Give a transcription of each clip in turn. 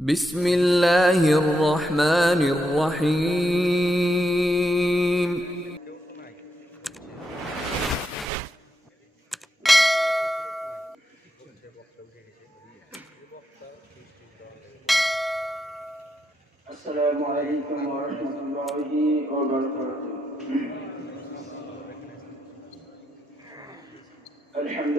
بسم الله الرحمن الرحيم. السلام عليكم ورحمة الله وبركاته. الحمد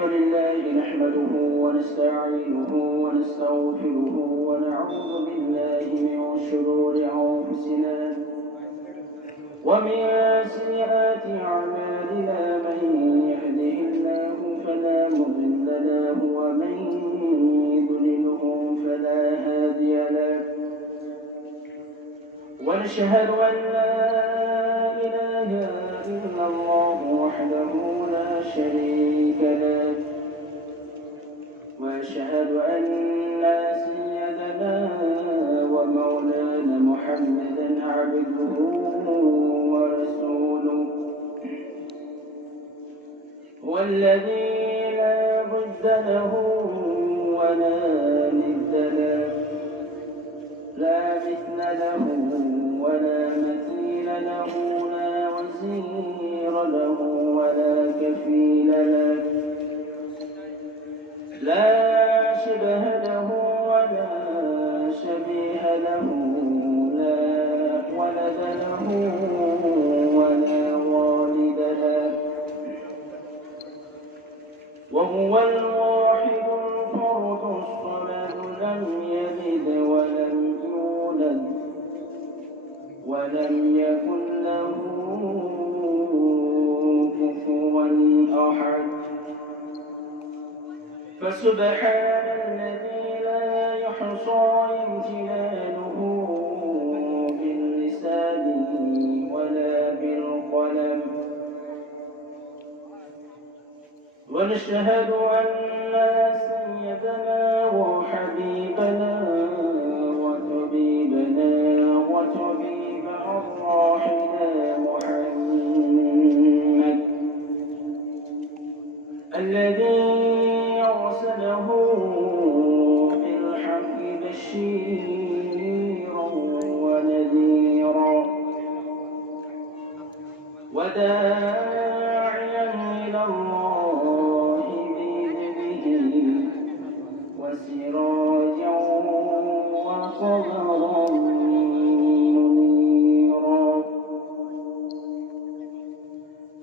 لله نحمده ونستعينه ونستغفره ونعوذ بالله من شرور أنفسنا ومن سيئات أعمالنا، من يهده الله فلا مضل له ومن يضلله فلا هادي له، ونشهد أن لا إله إلا الله وحده لا شريك له، وأشهد أن سيدنا ومولانا محمدا عبده ورسوله، هو الذي لا ضد له ولا ند له، لا مثل له ولا مثيل له، لا وزير له ولا كفيل له، لا شبه له ولا شبيه له، لا ولد له ولا والد له، وهو الواحد الفرد الصمد، لم يلد ولم يولد ولم يكن له كفوا أحد. فسبحان الذي لا يحصى امتنانه باللسان ولا بالقلم، ونشهد أن سيدنا وحبيبنا وطبيبنا وطبيب أرواحنا محمد الذي أرسله بالحق بشيرا ونذيرا وداعيا إلى الله بإذنه وسراجا وقمرا منيرا.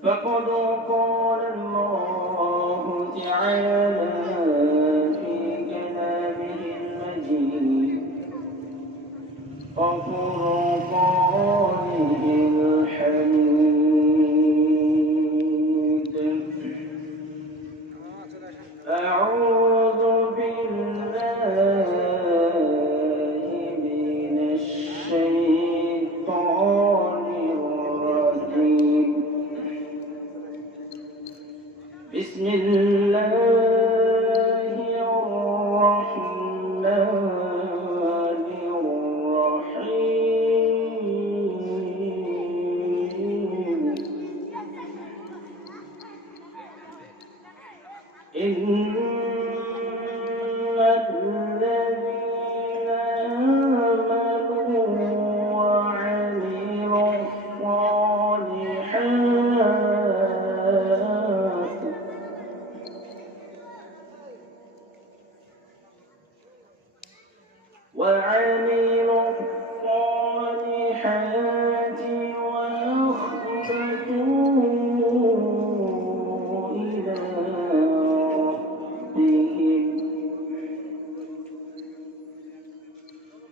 فقد قال الله تعالى في كلامه المجيد وفرقانه الحميد: أعوذ بالله من الشيطان الرجيم. بسم الله الرحمن الرحيم. إن الذين آمنوا وعملوا الصالحات وأخبتوا إلى ربهم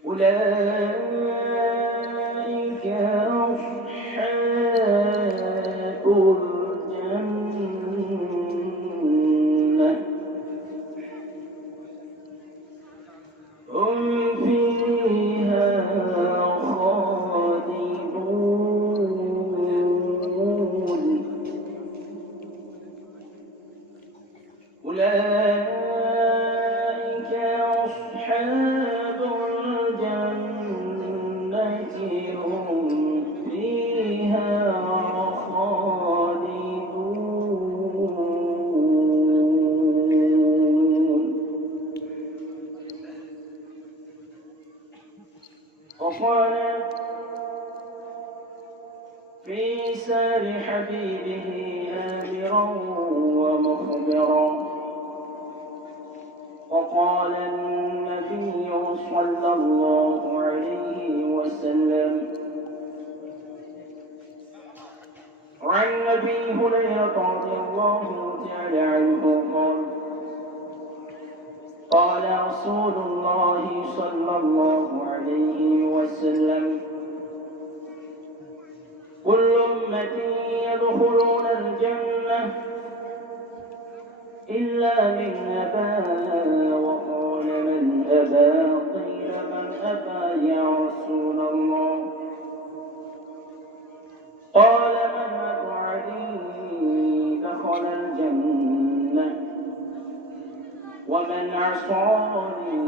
أولئك أصحاب الجنة، هم فيها خالدون. أولئك أصحاب الجنة وقال في سار حبيبه آمرا ومخبرا. وقال النبي صلى الله عليه وسلم عن أبي هريرة رضي الله تعالى عنه قال رسول الله صلى الله عليه وسلم كل أمتي يدخلون الجنة إلا من أبى. وقال من أبى؟ قيل من أبى يا رسول الله؟ قال من أطاعني دخل الجنة ومن عصاني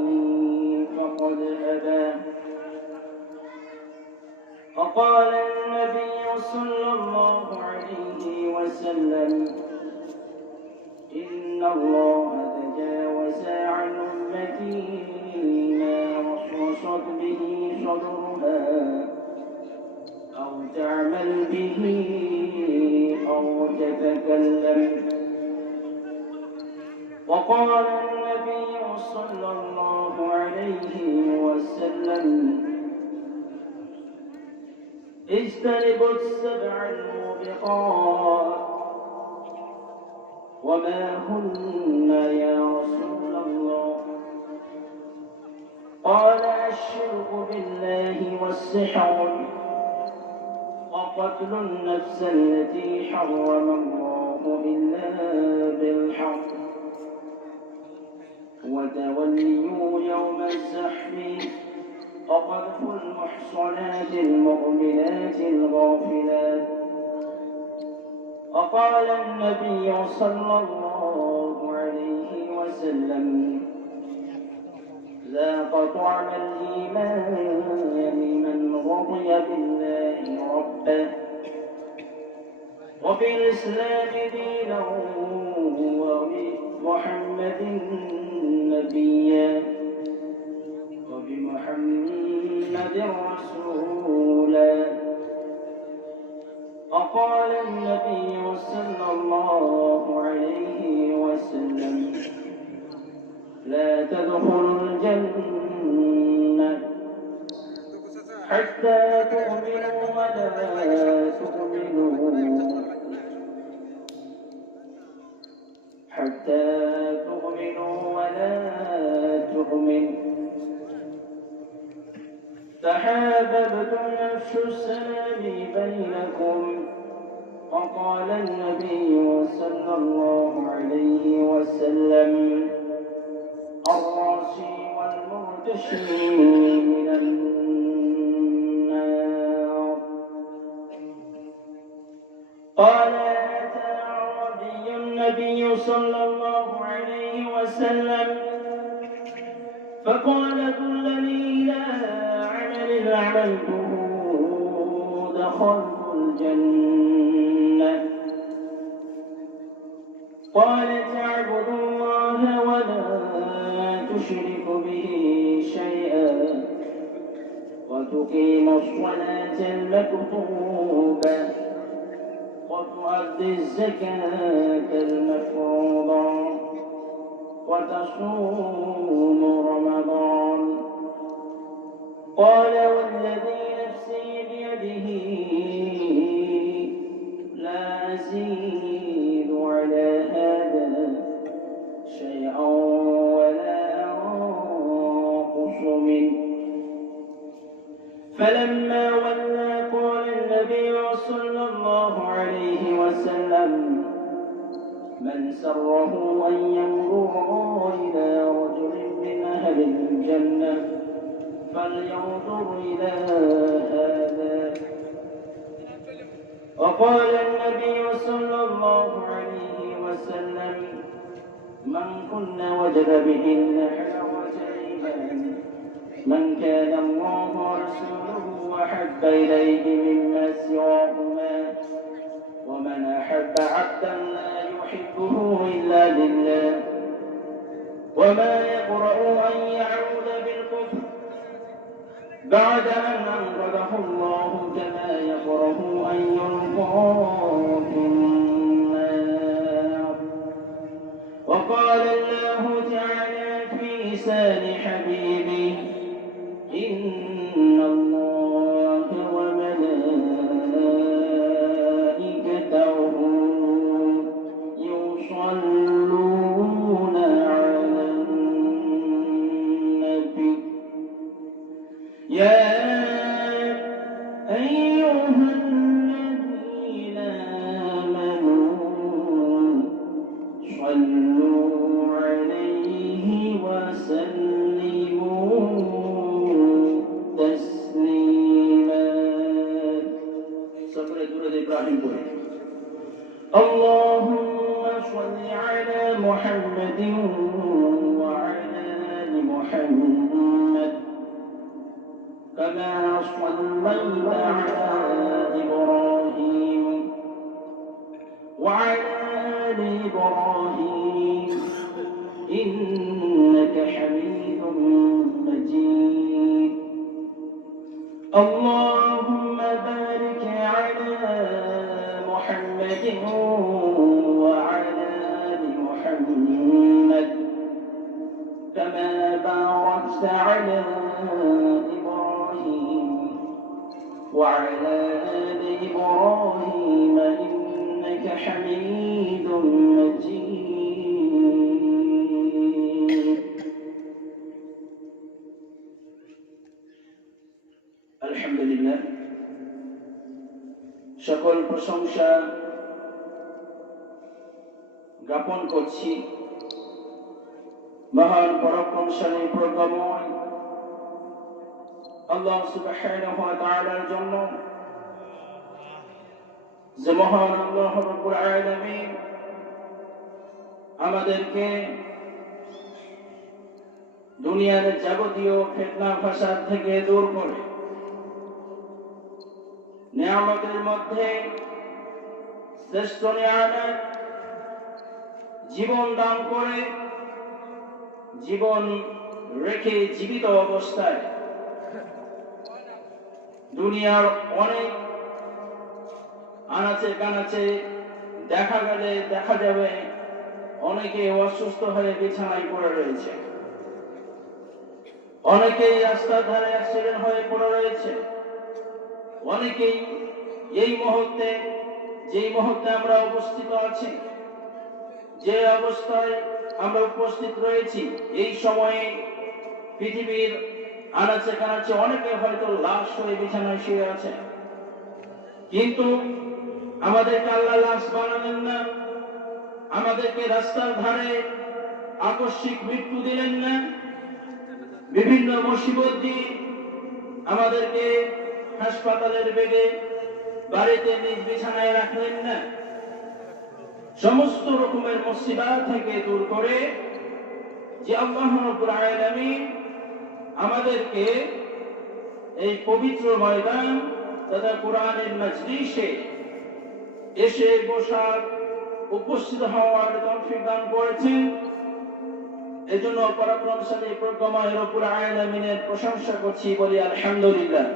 فقد أبى. فقال النبي صلى الله عليه وسلم إن الله تجاوز عن أمتي ما وسوست به صدرها أو تعمل به أو تتكلم. وقال النبي صلى الله عليه وسلم اجتنبوا السبع الموبقات. وما هن يا رسول الله؟ قال الشرك بالله والسحر وقتل النفس التي حرم الله إلا بالحق وتولي يوم الزحف وقذف المحصنات المؤمنات الغافلات. وقال النبي صلى الله عليه وسلم ذاق طعم الإيمان من رضي بالله ربا وبالإسلام دينا وبمحمد نبيا وبمحمد رسولا. وقال النبي صلى الله عليه وسلم لا تدخلوا الجنة حتى تؤمنوا ولا تؤمنوا حتى تؤمنوا ولا تؤمنوا تحاببتم نفس السلام بينكم. وقال النبي صلى الله عليه وسلم الراشي والمرتشي من النار. قال أتى أعرابي النبي صلى الله عليه وسلم فقال دلني إلى عمل عملته دخلت الجنة. قال تعبد الله ولا تشرك به شيئا وتقيم الصلاة المكتوبة وتؤدي الزكاة المفروضة وتصوم رمضان. قال والذي نفسي بيده لا أزيد على هذا شيئا ولا أنقص منه. فلما ولى قال النبي صلى الله عليه وسلم من سره أن ينظر إلى رجل من أهل الجنة فلينظر إلى هذا. وقال النبي صلى الله عليه وسلم من كن وجد بهن حلاوة الإيمان من كان الله ورسوله أحب إليه مما سواهما ومن أحب عبدا لا يحبه إلا لله وما يقرأ أن يعود بالكفر بعد أن أنقذه الله كما يكره أن يلقى في النار. وقال الله تعالى في لسان حبيبه إن الله وملائكته يصلون على النبي يا أيها الذين آمنوا صلوا عليه وسلموا تسليما. سورة إبراهيم. اللهم صل على محمد وعلى آل محمد كما صليت على إبراهيم وعلى آل إبراهيم إنك حميد مجيد. اللهم بارك على محمد وعلى آل محمد كما باركت على إبراهيم وعلى آل إبراهيم إنك حميد مجيد. الحمد لله সকল প্রশংসা জ্ঞাপন করছি মহান পরাক্রমশালী প্রজ্ঞাময় আল্লাহ সুবহানাহু ওয়া তাআলার জন্য, যে মহান আল্লাহ রাব্বুল আলামিন আমাদেরকে দুনিয়ার যাবতীয় ফিতনা ফাসাদ থেকে দূর করে নিয়ামতের মধ্যে শ্রেষ্ঠ নিয়ামত জীবন দান করে জীবন রেখে জীবিত অবস্থায় দুনিয়ার অনেক আনাচে কানাচে দেখা যাবে অনেকে অসুস্থ হয়ে বিছানায় পড়ে রয়েছে, অনেকেই রাস্তার ধারে অ্যাক্সিডেন্ট হয়ে পড়ে রয়েছে, অনেকেই এই মুহূর্তে যেই মুহূর্তে আমরা উপস্থিত আছি, যে অবস্থায় আমরা উপস্থিত রয়েছি, এই সময়ে পৃথিবীর আনাচে কানাচে অনেকে হয়তো লাশ হয়ে বিছানায় শুয়ে আছে, কিন্তু আমাদেরকে আল্লাহ লাশ বানালেন না, আমাদেরকে রাস্তার ধারে আকস্মিক মৃত্যু দিলেন না, বিভিন্ন মুসিবত দিয়ে আমাদেরকে হাসপাতালের বেডে বাড়িতে নিজ বিছানায় রাখলেন না। সমস্ত রকমের মুসিবত থেকে দূর করে যে আল্লাহ রাব্বুল আলামিন আমাদেরকে এই পবিত্র ময়দান তথা কোরআনের মজলিসে এসে বসার উপস্থিত হওয়ার তৌফিক দান করেছেন, এজন্য পরাক্রমশালী প্রজ্ঞাময় রব্বুল আলামিনের প্রশংসা করছি, বলি আলহামদুলিল্লাহ।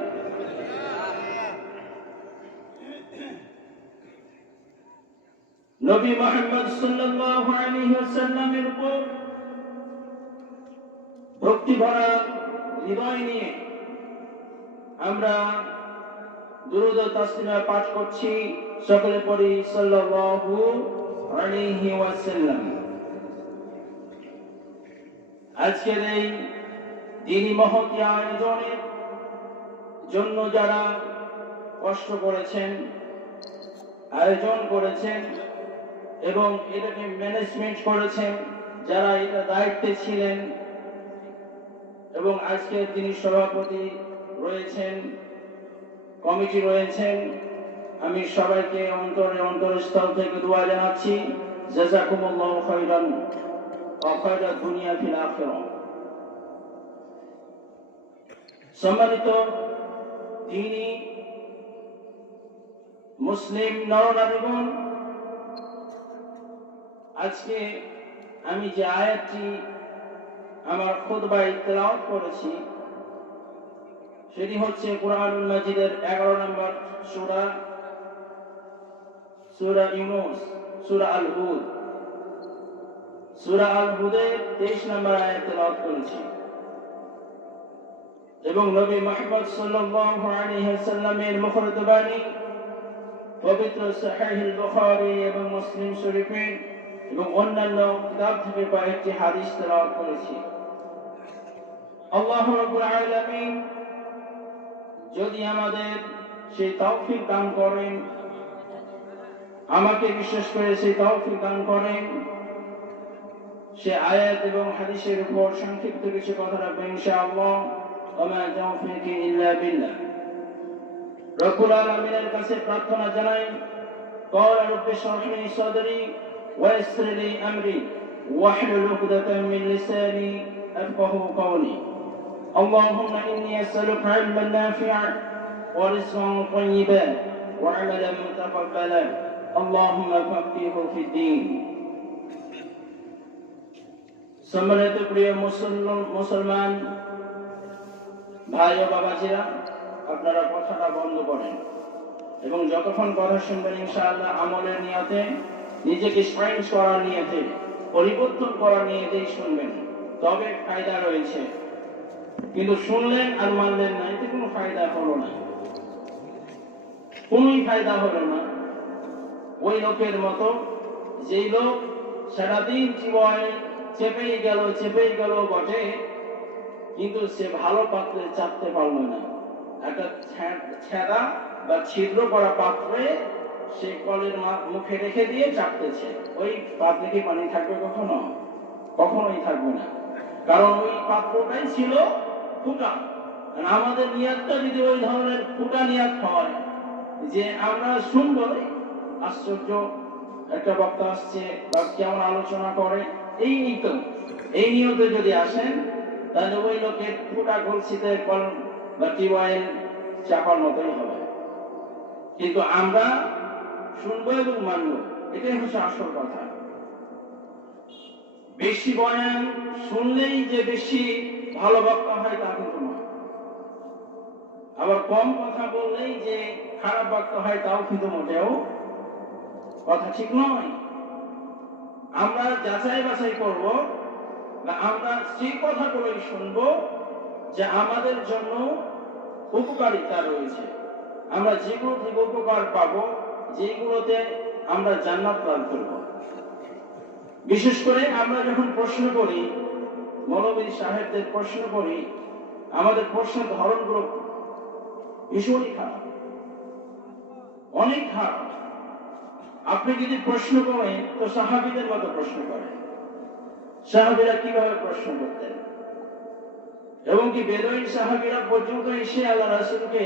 নবী মুহাম্মদ সাল্লাল্লাহু আলাইহি ওয়াসাল্লামের উপর ভক্তি ভরা হৃদয় নিয়ে আমরা দুরূদ ও তাসলিমা পাঠ করছি, সকলে পড়ি সাল্লাল্লাহু আলাইহি ওয়াসাল্লাম। আজকের এই দিনী মহতী আয়োজনের জন্য যারা কষ্ট করেছেন, আয়োজন করেছেন এবং এটাকে ম্যানেজমেন্ট করেছেন, যারা এটা দায়িত্বে ছিলেন এবং আজকে তিনি সভাপতি রয়েছেন, কমিটি রয়েছেন, আমি সবাইকে অন্তরস্থল থেকে দোয়া জানাচ্ছি, জাযাকুমুল্লাহু খাইরান ওয়া খাইরাদ দুনিয়া ফিল আখিরাহ। সম্মানিত দ্বীনি মুসলিম নরনারীগণ, আজকে আমি যে আয়াতটি আমার খুতবায় তেলাওয়াত করেছি, সেটি হচ্ছে কুরআনুল মাজিদের 11 নম্বর সূরা, সূরা ইউনূস, সূরা আল হুদ। সূরা আল হুদের 23 নম্বর আয়াত তেলাওয়াত করেছি এবং নবী মুহাম্মদ সাল্লাল্লাহু আলাইহি ওয়াসাল্লামের মুখরিত বাণী পবিত্র সহিহ বুখারী এবং মুসলিম শরীফে এবং অন্যান্য কিতাব থেকে কয়েকটি হাদিস তেলাওয়াত করেছি। আল্লাহ রাব্বুল আলামিন যদি আমাদের সেই তৌফিক দান করেন, আমাকে বিশেষ করে সেই তৌফিক দান করেন, সে আয়াত এবং হাদিসের উপর সংক্ষিপ্ত কিছু কথা রাখবেন ইনশাআল্লাহ। ওয়া মা তাওফীকি ইল্লা বিল্লাহ। রব্বুল আলামিনের কাছে প্রার্থনা জানাই, قال رب اشرح لي صدري ويسر لي امري واحلل عقدة من لساني يفقهوا قولي اللهم اني اسالك علما نافعا ورزقا طيبا وعملا متقبلا اللهم فقهه في الدين। সম্মানিত প্রিয় মুসলমান ভাই ও বাবাজিরা, আপনারা কথাটা বন্ধ করেন এবং যতক্ষণ কথা শুনবেন ইনশাআল্লাহ আমলের নিয়তে, নিজেকে চেঞ্জ করার নিয়তে, পরিবর্তন করার নিয়তেই শুনবেন, তবে ফায়দা রয়েছে। কিন্তু শুনলেন আর মানলেন না, এতে কোনো ফায়দা হলো না, কোনোই ফায়দা হলো না। ওই লোকের মতো যেই লোক সারাদিন জীবনে চেপেই গেল বটে, কিন্তু সে ভালো পাত্রে চাপতে পারল না। একটা ছেঁড়া বা ছিদ্র করা পাত্রে সে কলের মুখে রেখে দিয়ে চাপতেছে, ওই পাত্রে কি পানি থাকবে? কখনোই থাকবে না, কারণ ওই পাত্রটাই ছিল ফুটা। আমাদের নিয়াতটা যদি ওই ধরনের ফুটা নিয়াত হয় যে আমরা শুনবো, আশ্চর্য একটা বক্তা আসছে বা কেমন আলোচনা করে, এই নিয়তে যদি আসেন, তাহলে ওই লোকের ফুটা কলসিতে কল বা টিউবওয়েল চাপার মতোই হবে। কিন্তু আমরা শুনবো এবং মানবো, এটাই হচ্ছে আসল কথা। বেশি বয়ান শুনলেই যে বেশি ভালো বক্তা হয় তা কিন্তু নয়, আবার কম কথা বললেই যে খারাপ বক্তা হয় তাও কিন্তু মোটেও কথা ঠিক নয়। আমরা যাচাই বাছাই করব, আমরা সেই কথাগুলোই শুনবো যে আমাদের জন্য উপকারিতা রয়েছে, আমরা যেগুলো থেকে উপকার পাবো, যেগুলোতে আমরা জান্নাত লাভ করব। বিশেষ করে আমরা যখন প্রশ্ন করি, মৌলবী সাহেবদের প্রশ্ন করি, আমাদের প্রশ্নের ধরনগুলো ভীষণই খারাপ, অনেক খারাপ। আপনি যদি প্রশ্ন করেন তো সাহাবীদের মতো প্রশ্ন করেন। সাহাবীরা কিভাবে প্রশ্ন করতেন, এবং কি বেদুইন সাহাবীরা পর্যন্ত এসে আল্লাহ রাসূলকে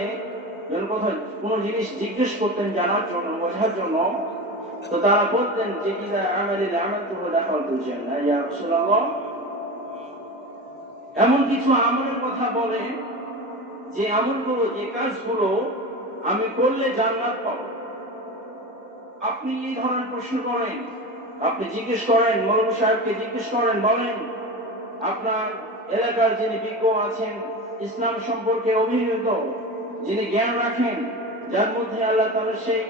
কোন জিনিস জিজ্ঞেস করতেন জানার জন্য, বোঝার জন্য, তো তারা বলতেন যে ইযা আমালিল আমালতু দাখালতুল জান্নাহ ইয়া রাসূলুল্লাহ। এমন কিছু আমলের কথা বলে যে আমলগুলো, যে কাজগুলো আমি করলে জান্নাত পাবো। আপনি এই ধরনের প্রশ্ন করেন, আপনি জিজ্ঞেস করেন, মৌলভী সাহেবকে জিজ্ঞেস করেন, বলেন আপনার এলাকার যিনি বিজ্ঞ আছেন, ইসলাম সম্পর্কে অভিজ্ঞ, যিনি জ্ঞান রাখেন, যার মধ্যে আল্লাহ তাআলা সেই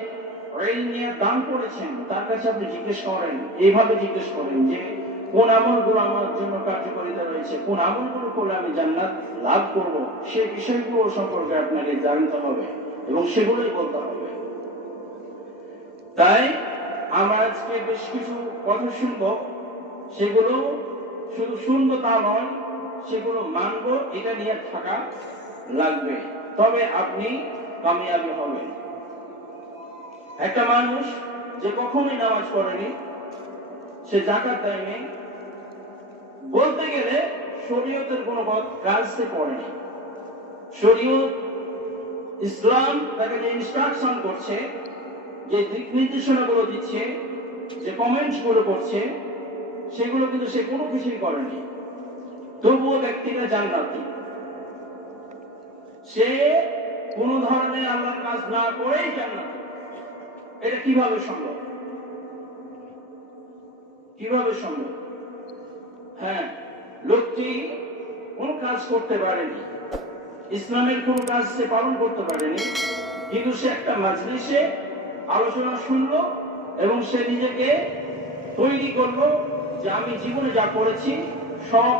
ইলম নিয়ে দান করেছেন, তার কাছে আপনি জিজ্ঞেস করেন, এইভাবে জিজ্ঞেস করেন যে কোন আমলগুলো আমার জন্য কার্যকারিতা রয়েছে, কোন আমলগুলো করলে আমি জান্নাত লাভ করব, সেই বিষয়গুলো সম্পর্কে আপনাকে জানতে হবে এবং সেগুলোই বলতে হবে। তাই আমরা আজকে বেশ কিছু কথা শুনবো, সেগুলো শুধু শুনবো তা নয়, সেগুলো মানবো, এটা নিয়ে থাকা লাগবে, তবে আপনি কামিয়াবি হবেন। একটা মানুষ যে কখনোই নামাজ পড়েনি, সে যাকাত দেয়নি, বলতে গেলে শরীয়তের কোনো কাজ সে পড়েনি। শরীয়ত, ইসলাম তাকে যে ইনস্ট্রাকশন করছে, যে দিক নির্দেশনাগুলো দিচ্ছে, যে কমেন্টস গুলো করছে, সেগুলো কিন্তু সে কোনো কিছুই করেনি, তবুও ব্যক্তিটা জান্নাতি। সে কোন ধরনের আল্লাহর কাজ না করেই জান্নাতি। এটা কিভাবে সম্ভব? হ্যাঁ, লোকটি কোন কাজ করতে পারেনি, ইসলামের কোন কাজ সে পালন করতে পারেনি, কিন্তু সে একটা মাজলিসে আলোচনা শুনলো এবং সে নিজেকে তৈরি করলো যে আমি জীবনে যা করেছি সব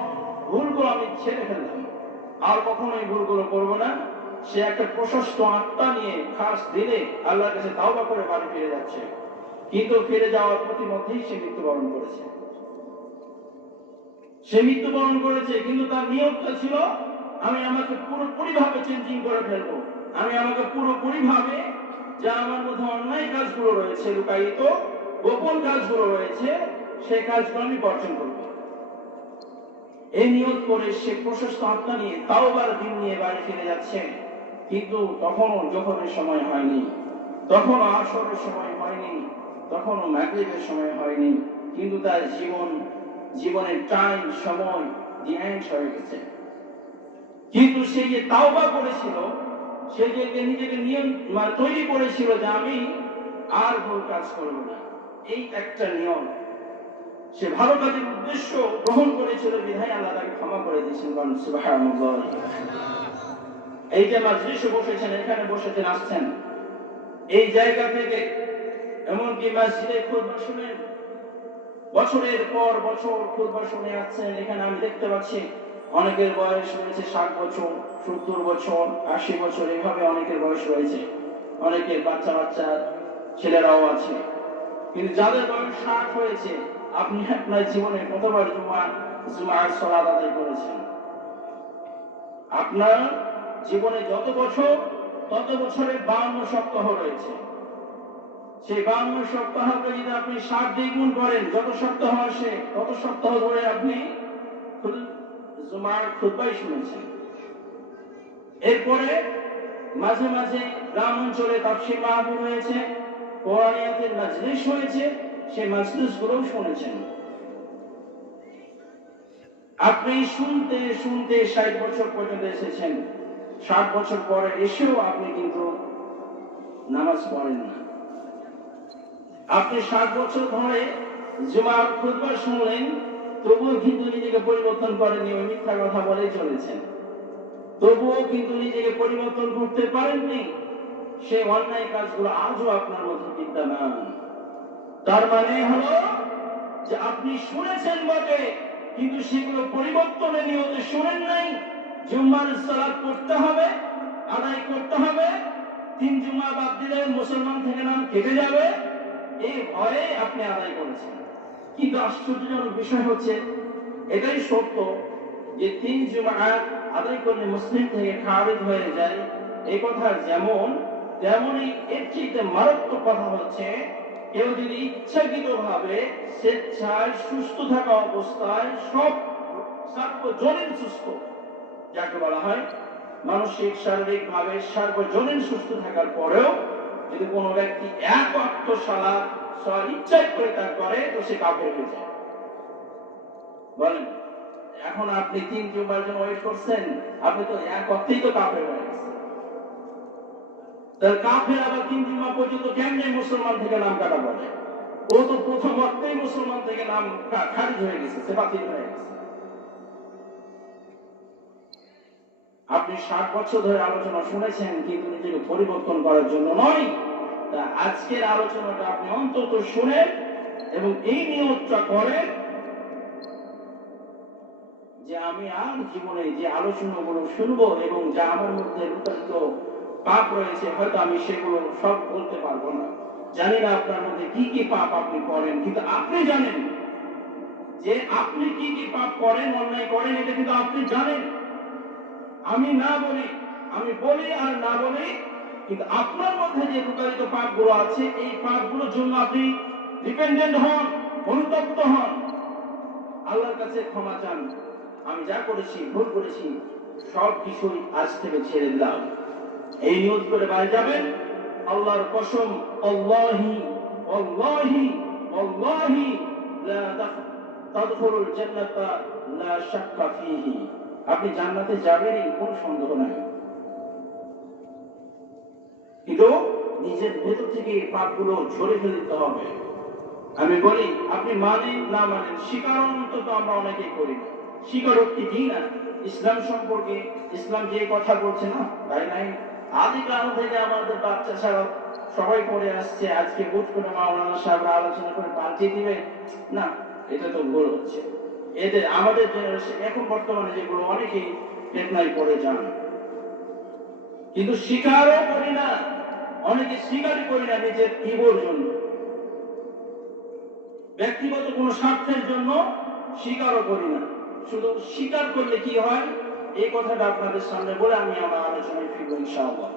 ভুলগুলো আমি ছেড়ে ফেললাম, আর কখনো এই ভুলগুলো করবো না। সে একটা প্রশস্ত আত্মা নিয়ে খাস দিলে আল্লাহর কাছে তাওবা করে বাড়ি ফিরে যাচ্ছে, কিন্তু ফিরে যাওয়ার প্রতিমধ্যেই সে মৃত্যুবরণ করেছে। সে মৃত্যুবরণ করেছে, কিন্তু তার নিয়তটা ছিল আমি আমাকে পুরোপুরি ভাবে চেঞ্জিং করে ফেলবো, আমি আমাকে পুরোপুরি ভাবে যা আমার মধ্যে অন্যায় কাজগুলো রয়েছে, লুকায়িত গোপন কাজগুলো রয়েছে, সেই কাজগুলো আমি বর্জন করবো। এই নিয়ত করে সে প্রশস্ত আত্মা নিয়ে তাওবার দিন নিয়ে বাড়ি ফিরে যাচ্ছে, কিন্তু তখনও জোহরের সময় হয়নি, তখনও আসরের সময় হয়নি, তখনও মাগরিবের সময় হয়নি, কিন্তু তার জীবনের টাইম সময় ডিএন্ড হয়ে গেছে। কিন্তু সে যে তাওবা করেছিল, সে যে নিজেকে নিয়ম তৈরি করেছিল যে আমি আর ভুল কাজ করব না, এই একটা নিয়ম সে ভালো কাজের উদ্দেশ্য গ্রহণ করেছিল, বিধায় আল্লাহ তাকে ক্ষমা করে দিয়েছেন। সুবহানাল্লাহ। এই যে মাজলিসে বসেছেন, এখানে বসেছেন, আসছেন, এই জায়গা থেকে এমনকি মসজিদে খুতবা শুনেন, বছরের পর বছর খুতবা শুনে আসছেন। এখানে আমি দেখতে পাচ্ছি অনেকের বয়স রয়েছে 60 বছর, 70 বছর, 80 বছর, এভাবে অনেকের বয়স রয়েছে, অনেকের বাচ্চা বাচ্চা ছেলেরাও আছে। কিন্তু যাদের বয়স 60 হয়েছে, আপনি আপনার জীবনে কতবার জুমার সালাত আদায় করেছেন? আপনার জীবনে যত বছর, তত বছরে 52 সপ্তাহ রয়েছে। সেই 52 সপ্তাহকে যদি আপনি 60 দিয়ে গুণ করেন, যত সপ্তাহ আসে তত সপ্তাহ ধরে আপনি জুমার খুতবাই শুনেছেন। এরপরে মাঝে মাঝে গ্রাম অঞ্চলে তাফসীর মাহফিল হয়েছে, কোরআনিয়াতের মাজলিস হয়েছে, সেই মাজলিসগুলোও শুনেছেন। আপনি শুনতে শুনতে 60 বছর পর্যন্ত এসেছেন, 60 বছর পরে এসেও আপনি কিন্তু নামাজ পড়েন না। আপনি 60 বছর ধরে জুমার খুতবা শুনলেন, তবুও কিন্তু নিজেকে পরিবর্তন করেননি, ওই মিথ্যা কথা বলেই চলেছেন। তবুও কিন্তু নিজেকে পরিবর্তন করতে পারেননি, সেই অন্যায় কাজগুলো আজও আপনার মধ্যে বিদ্যমান। তার মানে হলো যে আপনি শুনেছেন বটে, কিন্তু সেগুলো পরিবর্তনের নিয়তে শুনেন নাই। জুম্মার সালাত পড়তে হবে, আদায় করতে হবে, 3 জুমা বাদ দিলে মুসলমান থেকে নাম কেটে যাবে, এই ভয়ে আপনি আদায় করেছেন। কিন্তু আশ্চর্যজনক বিষয় হচ্ছে, এটাই সত্য যে 3 জুমা আদায় করলে মুসলিম থেকে খারিজ হয়ে যায়, এই কথা যেমন তেমনই এর চেয়ে মারাত্মক কথা হচ্ছে, কেউ যদি ইচ্ছাকৃত ভাবে স্বেচ্ছায় সুস্থ থাকা অবস্থায় সব সার্বজনীন সুস্থ, যাকে বলা হয় মানসিক শারীরিক ভাবে সার্বজনীন সুস্থ থাকার পরেও যদি কোনো ব্যক্তি এক ওয়াক্ত সালাত ইচ্ছায় করে তা করে, তো সে কাফের হয়ে যায়। বলেন, এখন আপনি 3 জুমার জন্য ওয়েট করছেন, আপনি তো এক ওয়াক্তেই তো কাফের হয়ে গেছেন। তার কাফের আবার 3 জুমা পর্যন্ত কেমনে মুসলমান থেকে নাম কাটা বলে? ও তো প্রথম ওয়াক্তেই মুসলমান থেকে নাম খারিজ হয়ে গেছে, সে বাতিল হয়ে গেছে। আপনি 60 বছর ধরে আলোচনা শুনেছেন, কিন্তু নিজেকে পরিবর্তন করার জন্য নয়। তা আজকের আলোচনাটা আপনি অন্তত শুনেন এবং এই নিয়তটা করেন যে আমি আর জীবনে যে আলোচনাগুলো শুনবো এবং যা আমার মধ্যে লুকায়িত পাপ রয়েছে, হয়তো আমি সেগুলো সব বলতে পারবো না। জানি না আপনার মধ্যে কি কি পাপ আপনি করেন, কিন্তু আপনি জানেন যে আপনি কি কি পাপ করেন, অন্যায় করেন, এটা কিন্তু আপনি জানেন। আমি না বলি, আমি বলি আর না বলি, কিন্তু আপনার মধ্যে যে লুকায়িত পাপগুলো আছে, এই পাপগুলোর জন্য আপনি ডিপেন্ডেন্ট হন, অনুতপ্ত হন, আল্লাহর কাছে ক্ষমা চান। আমি যা করেছি, ভুল করেছি, সব কিছুই আজ থেকে ছেড়ে দিলাম, এই নিয়ত করে বাড়ি যাবেন। আল্লাহর কসম, আল্লাহি আল্লাহি আল্লাহি লা তাদখুলুল জান্নাতা লা শাক্কা ফীহি, আপনি জান্নাতে যাবেনই, কোনো সন্দেহ নাই। কিন্তু নিজের ভেতর থেকে এই পাপগুলো ঝরে ফেলে দিতে হবে। আমি বলি, আপনি মানেন না মানেন, স্বীকার অন্তত আমরা অনেকেই করি না, স্বীকারোক্তি দিই না। ইসলাম সম্পর্কে ইসলাম যে কথা বলছে না তাই নাই, আদি কাল থেকে আমাদের বাচ্চা ছাড়া সবাই পড়ে আসছে, আজকে বুঝ করে মাওলানা সাহেবরা আলোচনা করে পাল্টিয়ে দিবে না, এটা তো ভুল হচ্ছে। এদের আমাদের জেনারেশন এখন বর্তমানে যেগুলো অনেকেই ফিতনায় পড়ে যান, কিন্তু স্বীকারও করি না, অনেকে স্বীকারই করি না নিজের ইগোর জন্য, ব্যক্তিগত কোনো স্বার্থের জন্য স্বীকারও করি না। শুধু স্বীকার করলে কি হয় এই কথাটা আপনাদের সামনে বলে আমি আমার আলোচনায় ফিরব ইনশাআল্লাহ।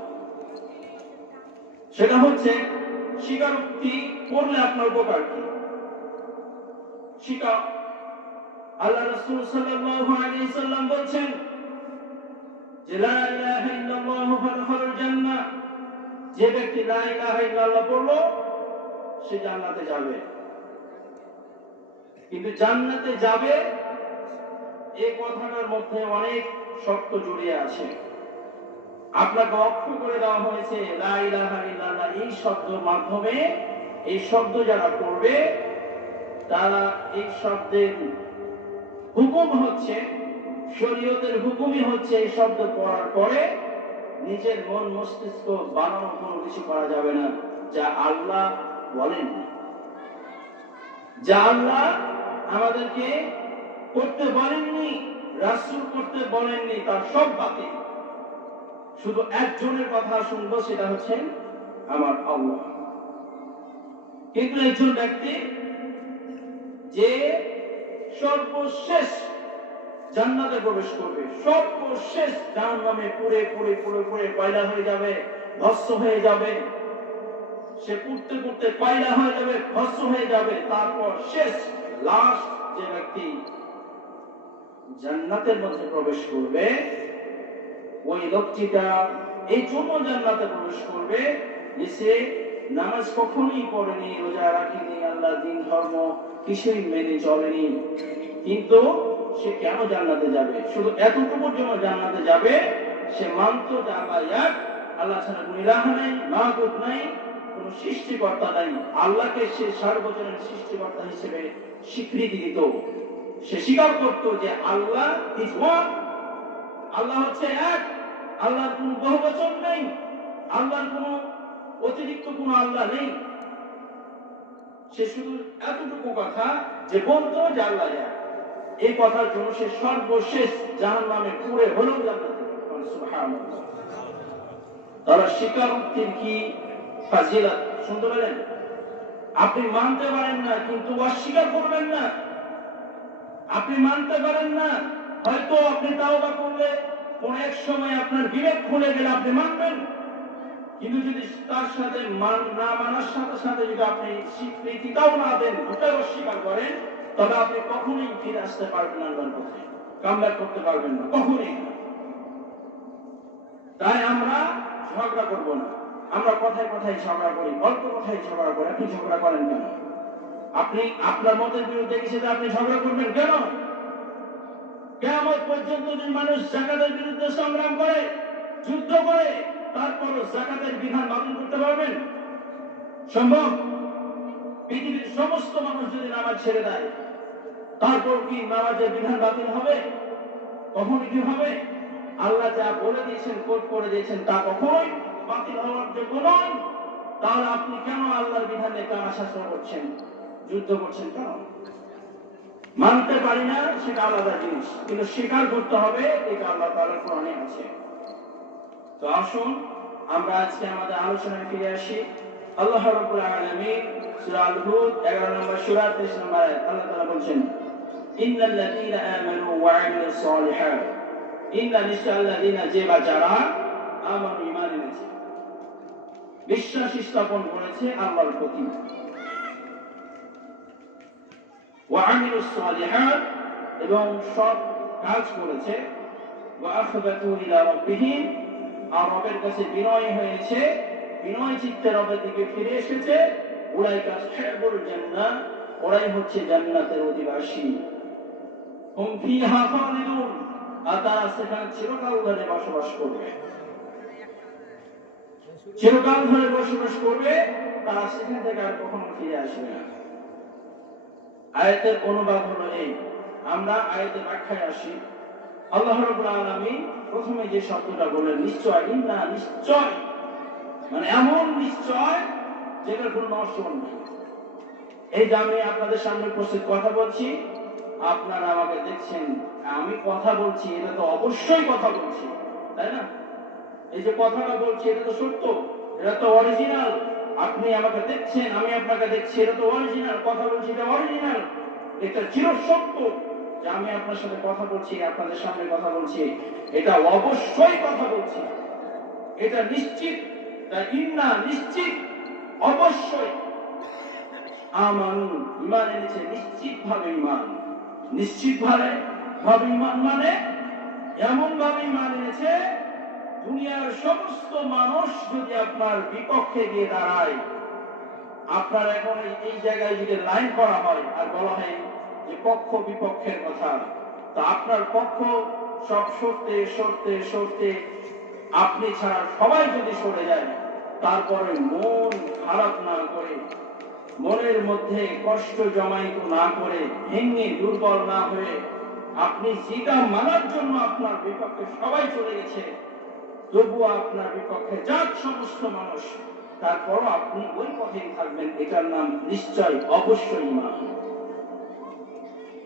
সেটা হচ্ছে স্বীকারোক্তি করলে আপনার উপকার কি? স্বীকার আল্লাহ রাসূল সাল্লাল্লাহু আলাইহি সাল্লাম বলেন যে লা ইলাহা ইল্লাল্লাহু ফাদখুলুল জান্নাহ, যে ব্যক্তি লা ইলাহা ইল্লাল্লাহ পড়লো সে জান্নাতে যাবে। কিন্তু জান্নাতে যাবে এই কথাটার মধ্যে অনেক শর্ত জড়িয়ে আছে। আপনাকে অক্ষ করে দেওয়া হয়েছে লা ইলাহা ইল্লাল্লাহ এই শব্দের মাধ্যমে, এই শব্দ যারা পড়বে তারা এই শব্দের হুকুম হচ্ছে, শরীয়তের হুকুমই হচ্ছে এই শব্দ পড়ার পরে নিজের মন মস্তিষ্ক বানানো কোনো কিছু করা যাবে না যা আল্লাহ বলেননি, যা আল্লাহ আমাদেরকে করতে বলেননি, রাসূল করতে বলেননি, তার সব বাতিল। শুধু একজনের কথা শুনবো, সেটা হচ্ছে আমার আল্লাহ। কিন্তু একজন ব্যক্তি যে সর্বশেষ জান্নাতে প্রবেশ করবে, সর্বশেষ জাহান্নামে পুড়ে পুড়ে পুড়ে পুড়ে কয়লা হয়ে যাবে, ভস্ম হয়ে যাবে, সে পুড়তে পুড়তে কয়লা হয়ে যাবে, ভস্ম হয়ে যাবে, তারপর শেষ লাস্ট যে ব্যক্তি জান্নাতের মধ্যে প্রবেশ করবে ওই লোকটিটা এই জন্য জান্নাতে প্রবেশ করবে যে সে নামাজ কখনোই পড়েনি, রোজা রাখেনি, আল্লাহ দিন ধর্ম কিছুই মেনে চলেনি, কিন্তু সে কেন জান্নাতে যাবে? শুধু এতটুকুর জন্য জান্নাতে যাবে, সে মানতো যে আল্লাহ এক, আল্লাহ ছাড়া কোনো ইলাহ নাই, মাবুদ নাই, কোন সৃষ্টিকর্তা নাই, আল্লাহকে সে সার্বজনীন সৃষ্টিকর্তা হিসেবে স্বীকৃতি দিত। সে স্বীকার করত যে আল্লাহ ইজ ওয়ান, আল্লাহ হচ্ছে এক, আল্লাহর কোন বহুবচন নেই, আল্লাহর কোন অতিরিক্ত কোন আল্লাহ নেই। সে শুধু এতটুকু কথা যে বলতো যে আল্লাহ এক, এই কথার জন্য সে সর্বশেষ জাহান্নামে পুড়ে হলেও জান্নাতে যাবে। সুবহানাল্লাহ। তারা স্বীকারোক্তির কি ফাজিলত শুনতে পেলেন? আপনি মানতে পারেন না কিন্তু অস্বীকার করবেন না, আপনি মানতে পারেন না, হয়তো আপনি তাওবা করলে কোন এক সময় আপনার বিবেক খুলে গেলে আপনি মানবেন, কিন্তু যদি তার সাথে না মানার সাথে সাথে যদি আপনি স্বীকৃতিটাও না দেন, ওটাই অস্বীকার করেন, তবে আপনি কখনোই ফিরে আসতে পারবেন আল্লাহর পথে, কামব্যাক করতে পারবেন না, কখনোই না। তাই আমরা ঝগড়া করব না, আমরা কথায় কথায় ঝগড়া করি, অল্প কথায় ঝগড়া করি। আপনি ঝগড়া করেন কেন? আপনি আপনার মতের বিরুদ্ধে গেছে আপনি ঝগড়া করবেন কেন? কিয়ামত পর্যন্ত যদি মানুষ যাকাতের বিরুদ্ধে সংগ্রাম করে, যুদ্ধ করে, তারপরও যাকাতের বিধান বাতিল করতে পারবেন? সম্ভব? পৃথিবীর সমস্ত মানুষ যদি নামাজ ছেড়ে দেয়, তারপর কি নামাজের বিধান বাতিল হবে? কখনো কি হবে? আল্লাহ যা বলে দিয়েছেন, কোট করে দিয়েছেন, তা কখনোই বাতিল হওয়ার যোগ্য নয়। তাহলে আপনি কেন আল্লাহর বিধানে কানাশাসন করছেন, যুদ্ধ করছেন কেন? মানতে পারি না সেটা আলাদা জিনিস, কিন্তু স্বীকার করতে হবে এটা আল্লাহ তাআলার কোরআনে আছে। তো আসুন আমরা আজকে আমাদের আলোচনায় ফিরে আসি। আল্লাহ রাব্বুল আলামিন সূরা আল-হুদ 11 নম্বর সূরা 23 নম্বর আয়াত আল্লাহ তাআলা বলেন, ইন্নাল লাযীনা আমানু ওয়া আমিলুস সালিহাত, ইন্না নিশ্চয়াল্লাযীনা যে বা যারা আমানু ঈমান এনেছে, বিশ্বাস স্থাপন করেছে আল্লাহর প্রতি, ওয়া আমিলুস সালিহাত এবং সৎ কাজ করেছে, ওয়া আখবাতু ইলা রাব্বিহিম আর রবের কাছে বিনয় হয়েছে, বিনয় চিত্তে রবের দিকে ফিরে এসেছে, উলাইকা আসহাবুল জান্নাহ, ওরাই হচ্ছে জান্নাতের অধিবাসী, হুম ফিহা খালিদুন, আর তারা সেখানে চিরকাল ধরে বসবাস করবে, চিরকাল ধরে বসবাস করবে, তারা সেখান থেকে আর কখনো ফিরে আসবে না। আয়াতের অনুবাদ হলো এই। আমরা আয়াতের ব্যাখ্যায় আসি। আল্লাহ রাব্বুল আলামিন প্রথমে যে শব্দটা বললেন নিশ্চয়, ইন্না নিশ্চয়, মানে এমন নিশ্চয় যেটার কোনো নশ্বর নেই। এই যে আমি আপনাদের সামনে উপস্থিত কথা বলছি, আপনারা আমাকে দেখছেন, আমি কথা বলছি, এটা তো অবশ্যই কথা বলছি, তাই না? এই যে কথাটা বলছি এটা তো সত্য, এটা তো অরিজিনাল। আপনি আমাকে দেখছেন, আমি আপনাকে দেখছি, এটা তো অরিজিনাল। কথা বলছি, এটা অরিজিনাল, এটা চিরসত্য যে আমি আপনার সাথে কথা বলছি, আপনাদের সামনে কথা বলছি, এটা অবশ্যই কথা বলছি, এটা নিশ্চিত। তাই ইন্না নিশ্চিত, অবশ্যই, আমানু ঈমান এনেছে, নিশ্চিত ভাবে ঈমান। নিশ্চিত ভাবে ঈমান মানে এমন ভাবে ঈমান এনেছে দুনিয়ার সমস্ত মানুষ যদি আপনার বিপক্ষে গিয়ে দাঁড়ায়, আপনার এখন এই জায়গায় যদি লাইন করা হয় আর বলা হয় যে পক্ষ বিপক্ষের কথা, তা আপনার পক্ষ সব সরতে সরতে সরতে আপনি ছাড়া সবাই যদি সরে যায়, তারপরে মন খারাপ না করে, মনের মধ্যে কষ্ট জমাইত না করে, ভেঙে দুর্বল না হয়ে, আপনি যেটা মানার জন্য আপনার বিপক্ষে সবাই চলে গেছে, তবুও আপনার বিপক্ষে যাক সমস্ত মানুষ, তারপরও আপনি ওই পথেই থাকবেন, এটার নাম নিশ্চয়, অবশ্যই ঈমান।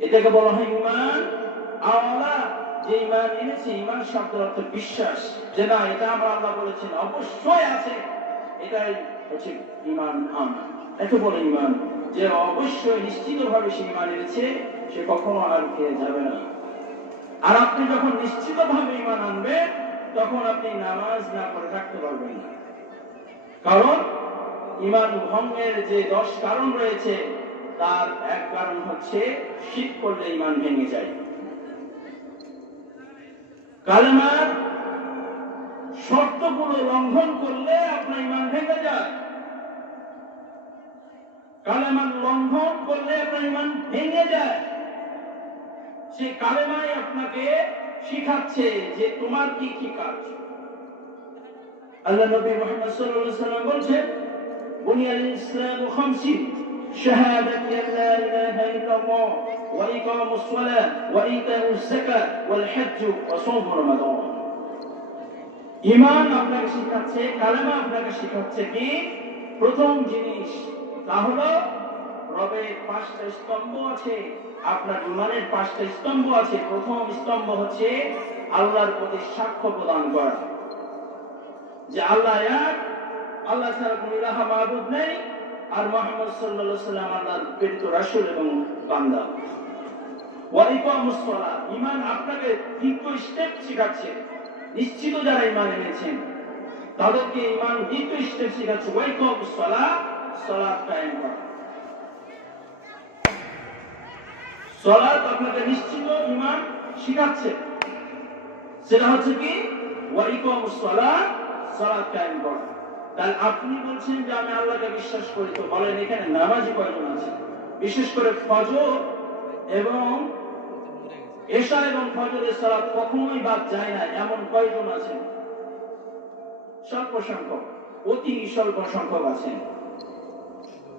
এটাকে বলা হয় ঈমান আওয়ালা। যে ঈমান এনেছে, ঈমান শব্দের অর্থ বিশ্বাস, যে না এটা আমার আল্লাহ বলেছেন অবশ্যই আছে, এটাই হচ্ছে ঈমান আনা। একে বলে ঈমান, যে অবশ্যই নিশ্চিতভাবে সে ঈমান এনেছে, সে কখনো আর ফিরে যাবে না। আর আপনি যখন নিশ্চিতভাবে ঈমান আনবেন, তখন আপনি নামাজ না পড়ে থাকতে পারবেন না। কারণ ঈমান ভঙ্গের যে 10 কারণ রয়েছে, তার এক কারণ হচ্ছে শিরক করলে ঈমান ভেঙে যায়। কালেমার শর্তগুলো লঙ্ঘন করলে আপনার ঈমান ভেঙে যায়। কালেমার লঙ্ঘন করলে আপনার ঈমান ভেঙে যায়। সেই কালেমাই আপনাকে শিখাচ্ছে যে তোমার কি কি কাজ। আল্লাহ নবী মুহাম্মদ সাল্লাল্লাহু আলাইহি ওয়াসাল্লাম বলেছেন, বুনিয়াল ইসলামু খামসিন শাহাদাতু আল্লা ইলাহা ইল্লাল্লাহ ওয়া ইকামুস সালাহ ওয়া ইতাউজ যাকাত ওয়াল হজ্জ ওয়া সাওম রমাদান। ঈমান আপনাকে শিখাচ্ছে, কালেমা আপনাকে শিখাচ্ছে কি? প্রথম জিনিস তা হলো রবের 5টা স্তম্ভ আছে, আপনার ঈমানের 5টা স্তম্ভ আছে। প্রথম স্তম্ভ হচ্ছে আল্লাহর প্রতি সাক্ষ্য প্রদান করা যে আল্লাহ এক, আল্লাহ ছাড়া কোনো ইলাহ মাবুদ নেই, আর মুহাম্মদ সাল্লাল্লাহু আলাইহি ওয়াসাল্লাম আল্লাহর প্রেরিত রাসূল এবং বান্দা। ওয়া ইকামুস সালাত, ঈমান আপনাকে দ্বিতীয় স্টেপ শেখাচ্ছে। নিশ্চিত যারা ঈমান এনেছেন তাদেরকে ঈমান দ্বিতীয় স্টেপ শেখাচ্ছে, ওয়া ইকামুস সালাত, সালাত কায়েম করা। সালাত আপনাকে নিশ্চিত ঈমান শিখাচ্ছে, সেটা হচ্ছে কি? ওয়া ইকামুস সালাত, সালাত কায়েম করা। তাহলে আপনি বলছেন যে আমি আল্লাহকে বিশ্বাস করি, তো বলেন এখানে নামাজি কয়জন আছে? বিশেষ করে ফজর এবং এশা এবং ফজরের সালাত কখনোই বাদ যায় না, এমন কয়জন আছেন? স্বল্প সংখ্যক, অতি স্বল্প সংখ্যক আছেন।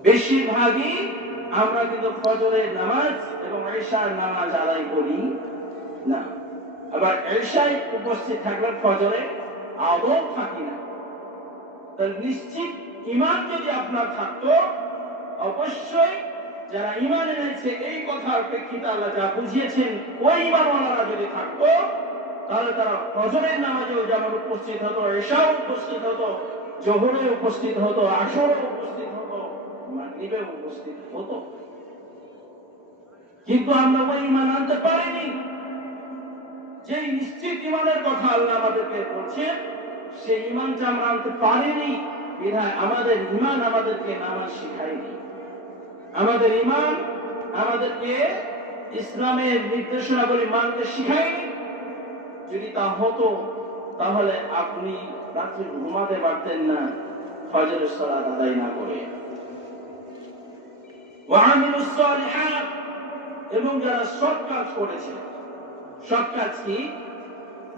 বেশিরভাগই আমরা কিন্তু ফজরের নামাজ এবং এশার নামাজ আদায় করি না। আবার এশায় উপস্থিত থাকলে ফজরে আদৌ থাকি না। তাহলে নিশ্চিত ঈমান যদি আপনার থাকতো, অবশ্যই যারা ঈমান এনেছে এই কথার প্রেক্ষিতে আল্লাহ যা বুঝিয়েছেন, ওই ঈমানওয়ালারা যদি থাকতো, তাহলে তারা ফজরের নামাজেও যেমন উপস্থিত হতো, এশাও উপস্থিত হতো, জোহরে উপস্থিত হতো, আসরে উপস্থিত হতো, মাগরিবে উপস্থিত হতো। কিন্তু আমরা ওই ঈমান আনতে পারিনি। যে নিশ্চিত ঈমানের কথা আল্লাহ আমাদেরকে বলছেন, সেই ঈমানটা আমরা আনতে পারিনি, বিধায় আমাদের ঈমান আমাদেরকে নামাজ শিখায়নি। আমাদের ঈমান আমাদেরকে ইসলামের নির্দেশনাবলী মানতে শিখায়নি। যদি তা হতো, তাহলে আপনি রাত্রে ঘুমাতে পারতেন না ফজরের সালাত আদায় না করে। ওয়া আমিলুস সালিহাত, এবং যারা সৎ কাজ করেছে। সৎ কাজ কি?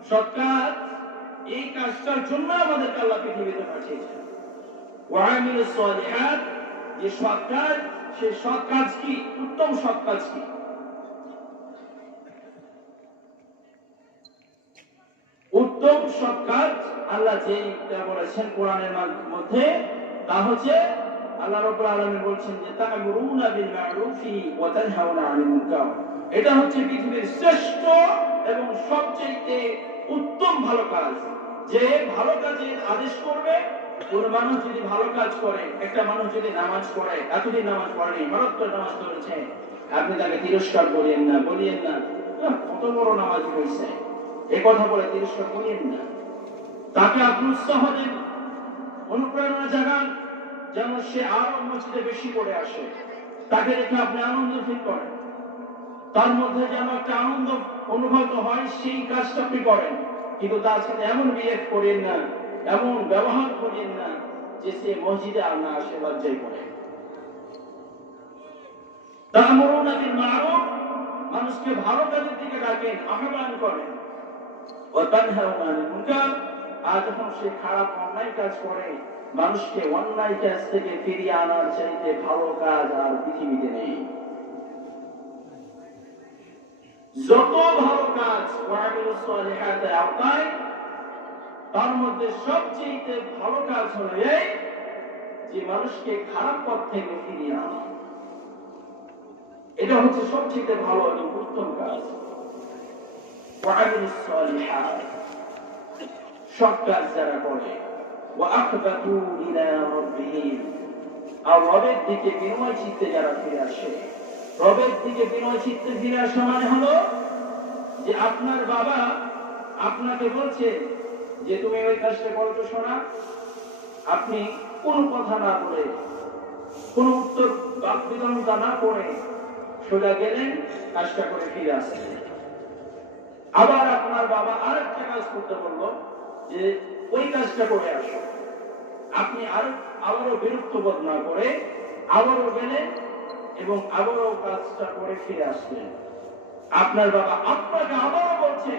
সৎ কাজ, এই কাজটার জন্য আমাদেরকে আল্লাহ পৃথিবীতে পাঠিয়েছেন। ওয়া আমিলুস সালিহাত, যে সৎ কাজ, সেই সৎ কাজ কি? উত্তম সৎ কাজ কি? উত্তম সৎ কাজ আল্লাহ যেটা বলেছেন কোরআনের মধ্যে, তা হচ্ছে আল্লাহ রাব্বুল আলামিন বলছেন যে তা'মুরুনা বিল মা'রুফি ওয়া তানহাউনা আনিল মুনকার। এটা হচ্ছে পৃথিবীর শ্রেষ্ঠ এবং সবচেয়ে উত্তম ভালো কাজ। যে ভালো কাজের আদেশ করবে, কোন মানুষ যদি ভালো কাজ করে, একটা মানুষ যদি নামাজ পড়ে, এতদিন নামাজ পড়েনি, হঠাৎ করে নামাজ পড়েছে, আপনি তাকে তিরস্কার বলিয়েন না, কত বড় নামাজ হয়েছে, এ কথা বলে তিরস্কার বলিয়েন না। তাকে আপনি উৎসাহ দেন, অনুপ্রেরণা জাগান, যেন সে আরো মসজিদে বেশি করে আসে। তাকে দেখে আপনি আনন্দ ফিল করেন, তার মধ্যে যেন একটা আনন্দ অনুভূত হয়, সেই কাজটা আপনি করেন। কিন্তু তার সাথে এমন বিহেভ করেন না, এমন ব্যবহার করেন না যে সে মসজিদে আর না আসে, লজ্জায় পড়ে। তা'মুরুনা বিল মা'রুফ, মানুষকে ভালো কাজের দিকে ডাকেন, আহ্বান করেন। ওয়া তানহাউনা আনিল মুনকার, আর যখন সে খারাপ অন্যায় কাজ করে, মানুষকে অন্যায় কাজ থেকে ফিরিয়ে আনার চাইতে ভালো কাজ আর পৃথিবীতে নেই। যত ভালো কাজ ওয়া'আমিলুস সালিহাতের আওতায়, তার মধ্যে সবচেয়ে ভালো কাজ হলো এই যে মানুষকে খারাপ পথ থেকে ফিরিয়ে আনা। এটা হচ্ছে সবচেয়ে ভালো এবং উত্তম কাজ। ওয়া'আমিলুস সালিহাত, সৎ কাজ যারা করে, ওয়া আখবাতু ইলা রাব্বিহিম, আর রবের দিকে বিনয় চিত্তে যারা ফিরে আসে। রবের দিকে বিনয় চিত্তে ফিরে আসা মানে হলো যে আপনার বাবা আপনাকে বলছে যে তুমি ওই কাজটা করো তো শোনা, আপনি কোনো কথা না বলে, কোনো উত্তর বাকবিতণ্ডা না করে সোজা গেলেন, কাজটা করে ফিরে আসলেন। আবার আপনার বাবা আরেকটা কাজ করতে বললো যে ওই কাজটা করে আসো, আপনি আবারও বিরক্ত বোধ না করে আবারও গেলেন এবং আবারও কাজটা করে ফিরে আসলেন। আপনার বাবা আপনাকে আবারও বলছে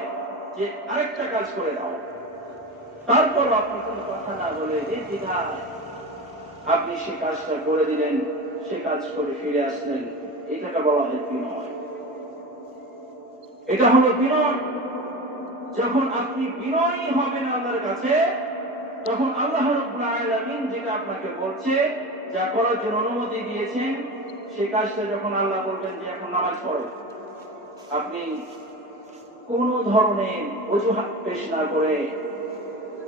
যে আরেকটা কাজ করে দাও, তারপর আপনি কোনো কথা না বলে নির্দ্বিধায় আপনি সে কাজটা করে দিলেন, সে কাজ করে ফিরে আসলেন। এটাকে বলা হয় বিনয়। এটা হলো বিনয়। যখন আপনি বিনয়ী হবেন আল্লাহর কাছে, তখন আল্লাহ রাব্বুল আলামিন যেটা আপনাকে বলছে, যা করার জন্য অনুমতি দিয়েছেন, সেই কাজটা যখন আল্লাহ বলবেন যে এখন নামাজ পড়ো, আপনি কোন ধরনের অজুহাত পেশ না করে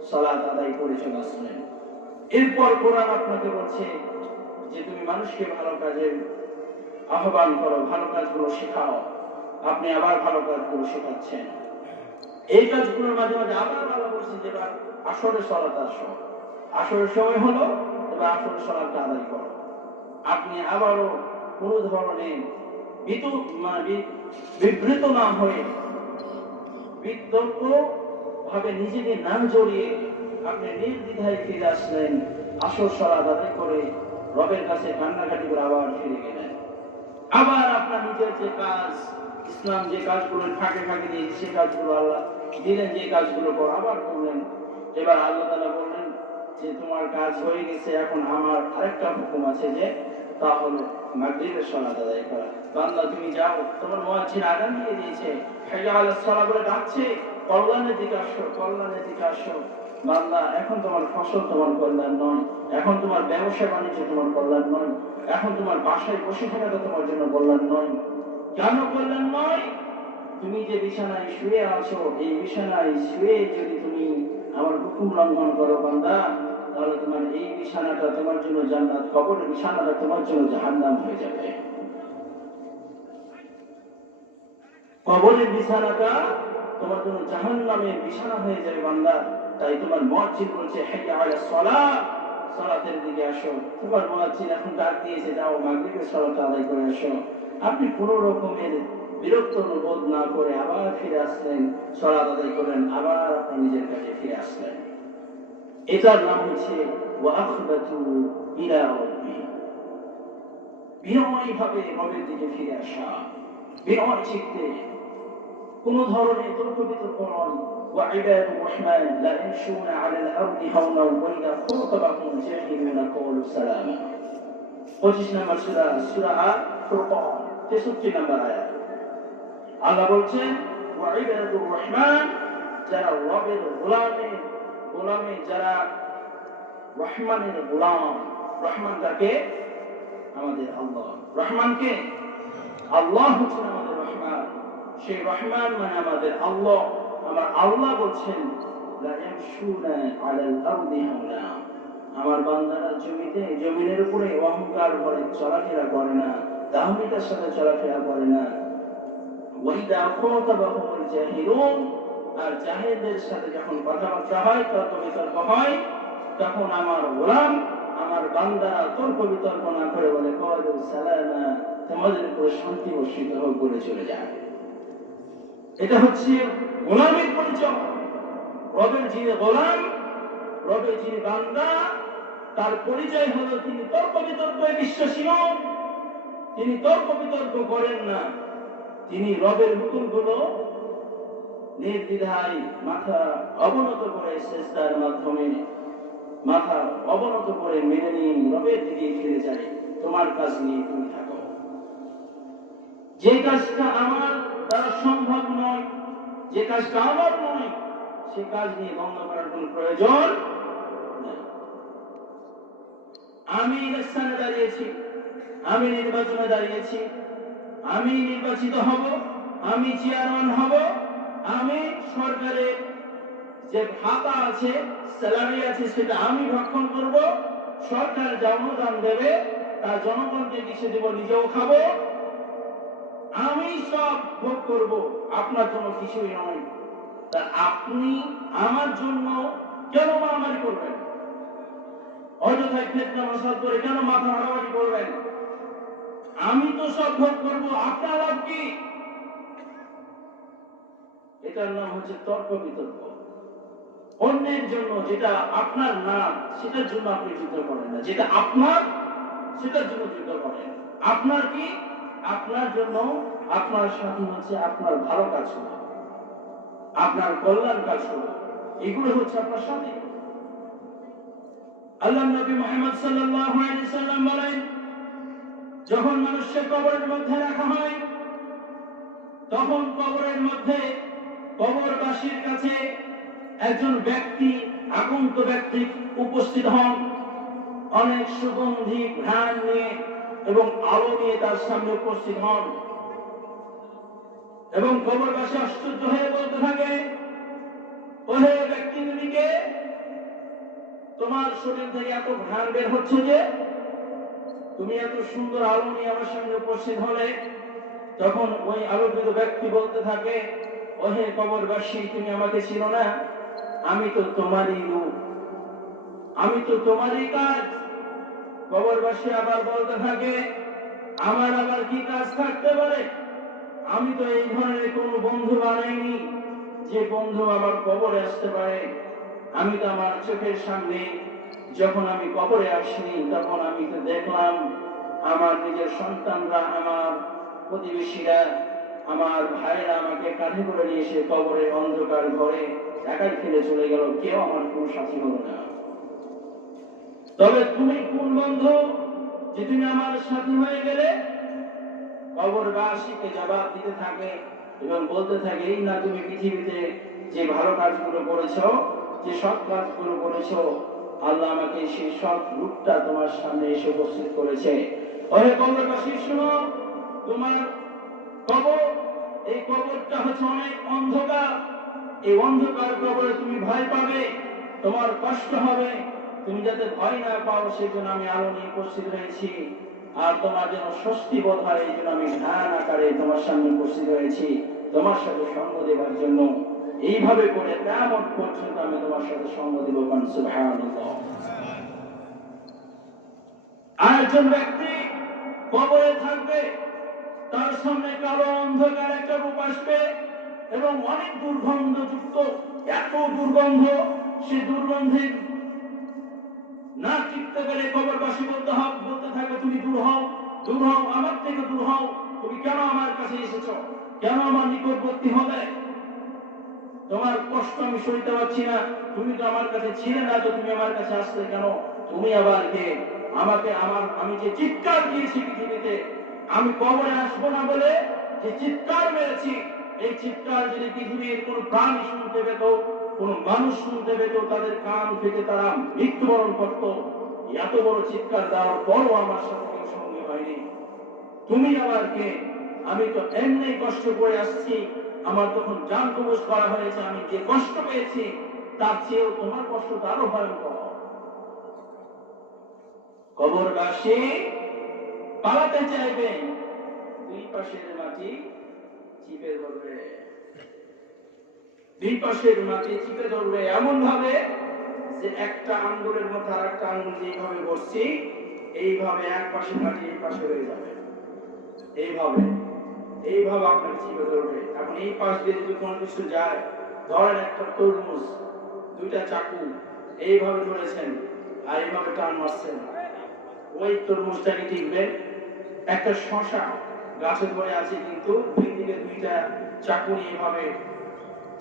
সালাত আদায় করে চলে আসলেন। এরপর কোরআন আপনাকে বলছে যে তুমি মানুষকে ভালো কাজের আহ্বান করো, ভালো কাজগুলো শেখাও। আপনি আবার ভালো কাজগুলো শেখাচ্ছেন। এই কাজগুলোর মাঝে মাঝে আবার ভালো বলছেন যে এবার আসরের সালাত আসো, আসরের সময় হলো, এবার আসরের সালাতটা আদায় করো। আপনি আবারও কোন ধরনের বিবৃত না হয়ে, বিতর্ক ভাবে নিজেকে না জড়িয়ে আপনি নির্দ্বিধায় ফিরে আসলেন, আসর সালাত আদায় করে রবের কাছে কান্নাকাটি করে আবার ফিরে গেলেন। আবার আপনার নিজের যে কাজ, ইসলাম যে কাজগুলো ফাঁকে ফাঁকে দিয়েছে, সে কাজগুলো আল্লাহ দিলেন, যে কাজগুলো করো আবার করলেন। এবার আল্লাহ তাআলা বললেন যে তোমার কাজ হয়ে গেছে, এখন আমার আরেকটা হুকুম আছে, যে তা হলো মাগরিবের সালাত আদায় করা। বান্দা তুমি যাও, তোমার মুয়াজ্জিন আযান দিয়ে দিয়েছে, হাইয়া আলাস সালাহ বলে ডাকছে, কল্যাণের দিকে আসো, কল্যাণের দিকে আসো। বান্দা এখন তোমার ফসল তোমার কল্যাণ নয়, এখন তোমার ব্যবসা বাণিজ্য তোমার কল্যাণ নয়, এখন তোমার বাসায় বসে থাকাটা তোমার জন্য কল্যাণ নয়। কেন কল্যাণ নয়? তুমি যে বিছানায় শুয়ে আছো, এই বিছানায় শুয়ে যদি তুমি আমার হুকুম লঙ্ঘন করো বান্দা, তাহলে তোমার এই বিছানাটা তোমার জন্য জান্নাত, কবরের বিছানাটা তোমার জন্য জাহান্নাম হয়ে যাবে। কবরের বিছানাটা তোমার জন্য জাহান্নামের বিছানা হয়ে যাবে বান্দা। তাই তোমার মুয়াজ্জিন বলছে হাইয়া আলাস সালাহ, সালাতের দিকে আসো। তোমার মুয়াজ্জিন এখন ডাক দিয়েছে, যাও মাগরিবের সালাত আদায় করে আসো। আপনি কোনো রকমের বিরক্ত বোধ না করে আবার ফিরে আসলেন, সালাত আদায় করেন, আবার আপনি নিজের কাজে ফিরে আসলেন। এটার নাম হচ্ছে ওয়া আখবাতু ইলা রাব্বি, বিনয়ী ভাবে রবের দিকে ফিরে আসা, বিনয় চিত্তে, কোন ধরনের তর্ক বিতর্ক নয়। ওয়া ইবাদুর রহমান লা ইয়ামশুনা আলাল আরদি হাওনা ওয়া ইযা খাতাবাহুম জাহিলুনা ক্বালু সালামা। 25 নম্বর সূরা, সূরা আল-ফুরকান 63 নম্বর আয়াত। আল্লাহ বলছেন ওয়া ইবাদুর রহমান, যারা রবের গোলামে যারা রহমানের গোলাম। রহমান কাকে? আমাদের আল্লাহ। রহমানকে? আল্লাহ হচ্ছেন আমাদের রহমান। সেই রহমান মানে আমাদের আল্লাহ। আমার আল্লাহ বলছেন লা ইয়ামশুনা আলাল আরদি হাওলা, আমার বান্দারা জমিনের উপরে অহংকার করে চলাফেরা করে না, দাম্ভিকতার সাথে চলাফেরা করে না। ওয়াইদা খাতাবাহুমুল জাহিলুন, আর জাহেলদের সাথে যখন কথাবার্তা হয়, তর্ক বিতর্ক হয়, তখন আমার গোলাম, আমার বান্দারা তর্ক বিতর্ক না করে বলে ক্বালু সালামা, তোমাদের উপরে শান্তি বর্ষিত হোক বলে চলে যায়। এটা হচ্ছে গোলামের পরিচয়। রবের যিনি গোলাম, রবের যিনি বান্দা, তার পরিচয় হলো তিনি তর্ক বিতর্কে বিশ্বাসী নন, তিনি তর্ক বিতর্ক করেন না, তিনি রবের হুকুমগুলো নির্দ্বিধায় মাথা অবনত করে সেজদার মাধ্যমে মাথা অবনত করে মেনে নিয়ে রবের দিকে ফিরে যায়। তোমার কাজ নিয়ে তুমি থাকো, যে কাজটা আমার দ্বারা সম্ভব নয়, যে কাজটা আমার নয়, সে কাজ নিয়ে বন্ধ করার কোন প্রয়োজন নেই। আমি ইলেকশনে দাঁড়িয়েছি, আমি নির্বাচনে দাঁড়িয়েছি, আমি নির্বাচিত হব, আমি চেয়ারম্যান হব, আমি সরকারের যে ভাতা আছে, স্যালারি আছে, সেটা আমি ভক্ষণ করব, সরকার যা অনুদান দেবে তা জনগণকে কিছু দেব, নিজেও খাবো, আমি সব ভোগ করব, আপনার জন্য কিছুই নয়। তা আপনি আমার জন্য কেন মারামারি করবেন? অযথায় ফিতনা মাসাল করে কেন মাথা মারামারি করবেন? আমি তো সব ভোগ করব, আপনার লাভ কি? এটার নাম হচ্ছে তর্ক বিতর্ক। অন্যের জন্য যেটা আপনার না, সেটার জন্য আপনি যুদ্ধ করেন না, যেটা আপনার সেটার জন্য যুদ্ধ করেন। আপনার কি? আপনার জন্য আপনার স্বাধীন হচ্ছে আপনার ভালো কাজ করা, আপনার কল্যাণ কাজ করা, এগুলো হচ্ছে আপনার স্বাধীন। আল্লাহ নবী মুহাম্মদ সাল্লাল্লাহু আলাইহি সাল্লাম বলেন, যখন মানুষকে কবরের মধ্যে রাখা হয়, তখন কবরের মধ্যে কবরবাসীর কাছে একজন ব্যক্তি, আগন্ত ব্যক্তি উপস্থিত হন, অনেক সুগন্ধি ঘ্রাণ নিয়ে এবং আলো নিয়ে তার সামনে উপস্থিত হন, এবং কবরবাসী আশ্চর্য হয়ে বলতে থাকে, ওহে ব্যক্তি, তুমি কে? তোমার শরীর থেকে এত ঘ্রাণ বের হচ্ছে যে, তুমি এত সুন্দর আলো নিয়ে আমার সামনে উপস্থিত হলে। তখন ওই আলোকিত ব্যক্তি বলতে থাকে, ওহে কবরবাসী, তুমি আমাকে চিনো না? আমি তো তোমারই রূপ, আমি তো তোমারই কাজ। কবরবাসী আবার বলতে থাকে, আমার আবার কি কাজ থাকতে পারে? আমি তো এই ধরনের কোনো বন্ধু বানাইনি যে বন্ধু আমার কবরে আসতে পারে। আমি তো আমার চোখের সামনে যখন আমি কবরে আসিনি, তখন আমি তো দেখলাম আমার নিজের সন্তানরা, আমার প্রতিবেশীরা, আমার ভাইরা আমাকে কাঁধে করে নিয়ে এসে কবরের অন্ধকার ঘরে একাই ফেলে চলে গেল, কেউ আমার কোন সাথী হলো না। তবে তুমি কোন বন্ধু যে তুমি আমার সাথী হয়ে গেলে? কবরবাসীকে জবাব দিতে থাকে এবং বলতে থাকে, এই না তুমি পৃথিবীতে যে ভালো কাজগুলো করেছো, যে সৎ কাজগুলো করেছো, আল্লাহ আমাকে সেই সৎ রূপটা তোমার সামনে এসে উপস্থিত করেছে। ওহে কবরবাসী, শোনো, তোমার কবর, এই কবরটা হচ্ছে অনেক অন্ধকার। এই অন্ধকার কবরে তুমি ভয় পাবে, তোমার কষ্ট হবে। তুমি যাতে ভয় না পাও, সেই জন্য আমি আলো নিয়ে উপস্থিত হয়েছি। আর তোমার যেন স্বস্তি বোধ হয়, এই জন্য আমি ধ্যান আকারে তোমার সামনে উপস্থিত হয়েছি, তোমার সাথে সঙ্গ দেবার জন্য। এইভাবে করে কিয়ামত পর্যন্ত আমি তোমার সাথে সঙ্গ দেব। সুবহানাল্লাহ। আর একজন ব্যক্তি কবরে থাকবে, তার সামনে কালো অন্ধকার একটা রূপ আসবে এবং অনেক দুর্গন্ধযুক্ত, এত দুর্গন্ধ, সে দুর্গন্ধে না টিকতে পেরে কবরবাসী বলতে থাকে, তুমি দূর হও, দূর হও, আমার থেকে দূর হও। তুমি কেন আমার কাছে এসেছো? কেন আমার নিকটবর্তী হবে? তোমার কষ্ট আমি সইতে পারছি না। তুমি তো আমার কাছে ছিলে না, তো তুমি আমার কাছে আসলে কেন? তুমি আবার কে? আমি যে চিৎকার দিয়েছি পৃথিবীতে, আমি কবরে আসবো না বলে যে চিৎকার মেরেছি, এই চিৎকার যদি পৃথিবীর কোন প্রাণী শুনতে পেত, কোন মানুষ শুনতে পেত, তাদের কান থেকে তারা মৃত্যুবরণ করত। এত বড় চিৎকার দেওয়ার পরও আমার সাথে কেউ সঙ্গী হয়নি। তুমি আবার কে? আমি তো এমনি কষ্ট করে আসছি, আমার তখন জান কবজ করা হয়েছে, আমি যে কষ্ট পেয়েছি তার চেয়েও তোমার কষ্টটা আরো ভয়ঙ্কর। কবরবাসী পালাতে চাইবে, দুই পাশের মাটি চিপে ধরবে, দুই পাশের মাটি চিপে ধরবে এমন ভাবে যে একটা আঙ্গুলের মধ্যে আর একটা আঙ্গুল যেভাবে বসছি, এইভাবে এক পাশে মাটি এই পাশে হয়ে যাবে, এইভাবে এইভাবে আপনাকে চিপে ধরবে। এখন এই পাশ দিয়ে যদি কোনো কিছু যায়, ধরেন একটা তরমুজ, দুইটা চাকু এইভাবে ধরেছেন আর এইভাবে টান মারছেন, ওই তরমুজটাকে টিকবে। একটা শশা গাছে ধরে আছে, কিন্তু দুই দিকে দুইটা চাকু নিয়ে এইভাবে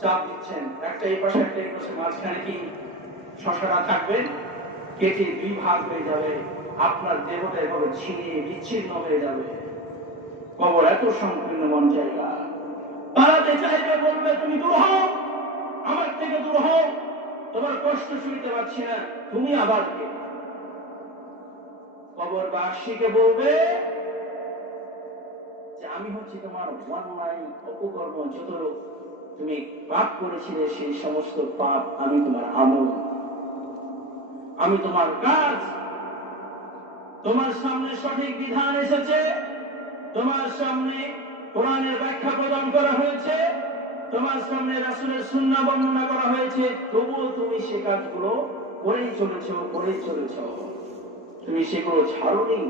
চাপ দিচ্ছেন, একটা এই পাশে একটা এই পাশে, মাঝখানে কি শশাটা থাকবে? কেটে দুই ভাগ হয়ে যাবে, আপনার দেহটা এভাবে ছিঁড়ে বিচ্ছিন্ন হয়ে যাবে। কবর এত সংকীর্ণ মন জায়গা। পালাতে চাইবে, বলবে তুমি দূর হও, আমার থেকে দূর হও, তোমার কষ্ট শুনতে পাচ্ছি না, তুমি আবার কে? কবরবাসীকে বলবে যে আমি হচ্ছি তোমার অন্যায় অপকর্ম, যত তুমি পাপ করেছিলে সেই সমস্ত পাপ আমি তোমার আমল, আমি তোমার কাজ। তোমার সামনে সঠিক বিধান এসেছে, তোমার সামনে কোরআনের ব্যাখ্যা প্রদান করা হয়েছে, তোমার সামনে রাসূলের সুন্নাহ বর্ণনা করা হয়েছে, তবুও তুমি সে কাজগুলো করেই চলেছ, তুমি সেগুলো ছাড়োনি।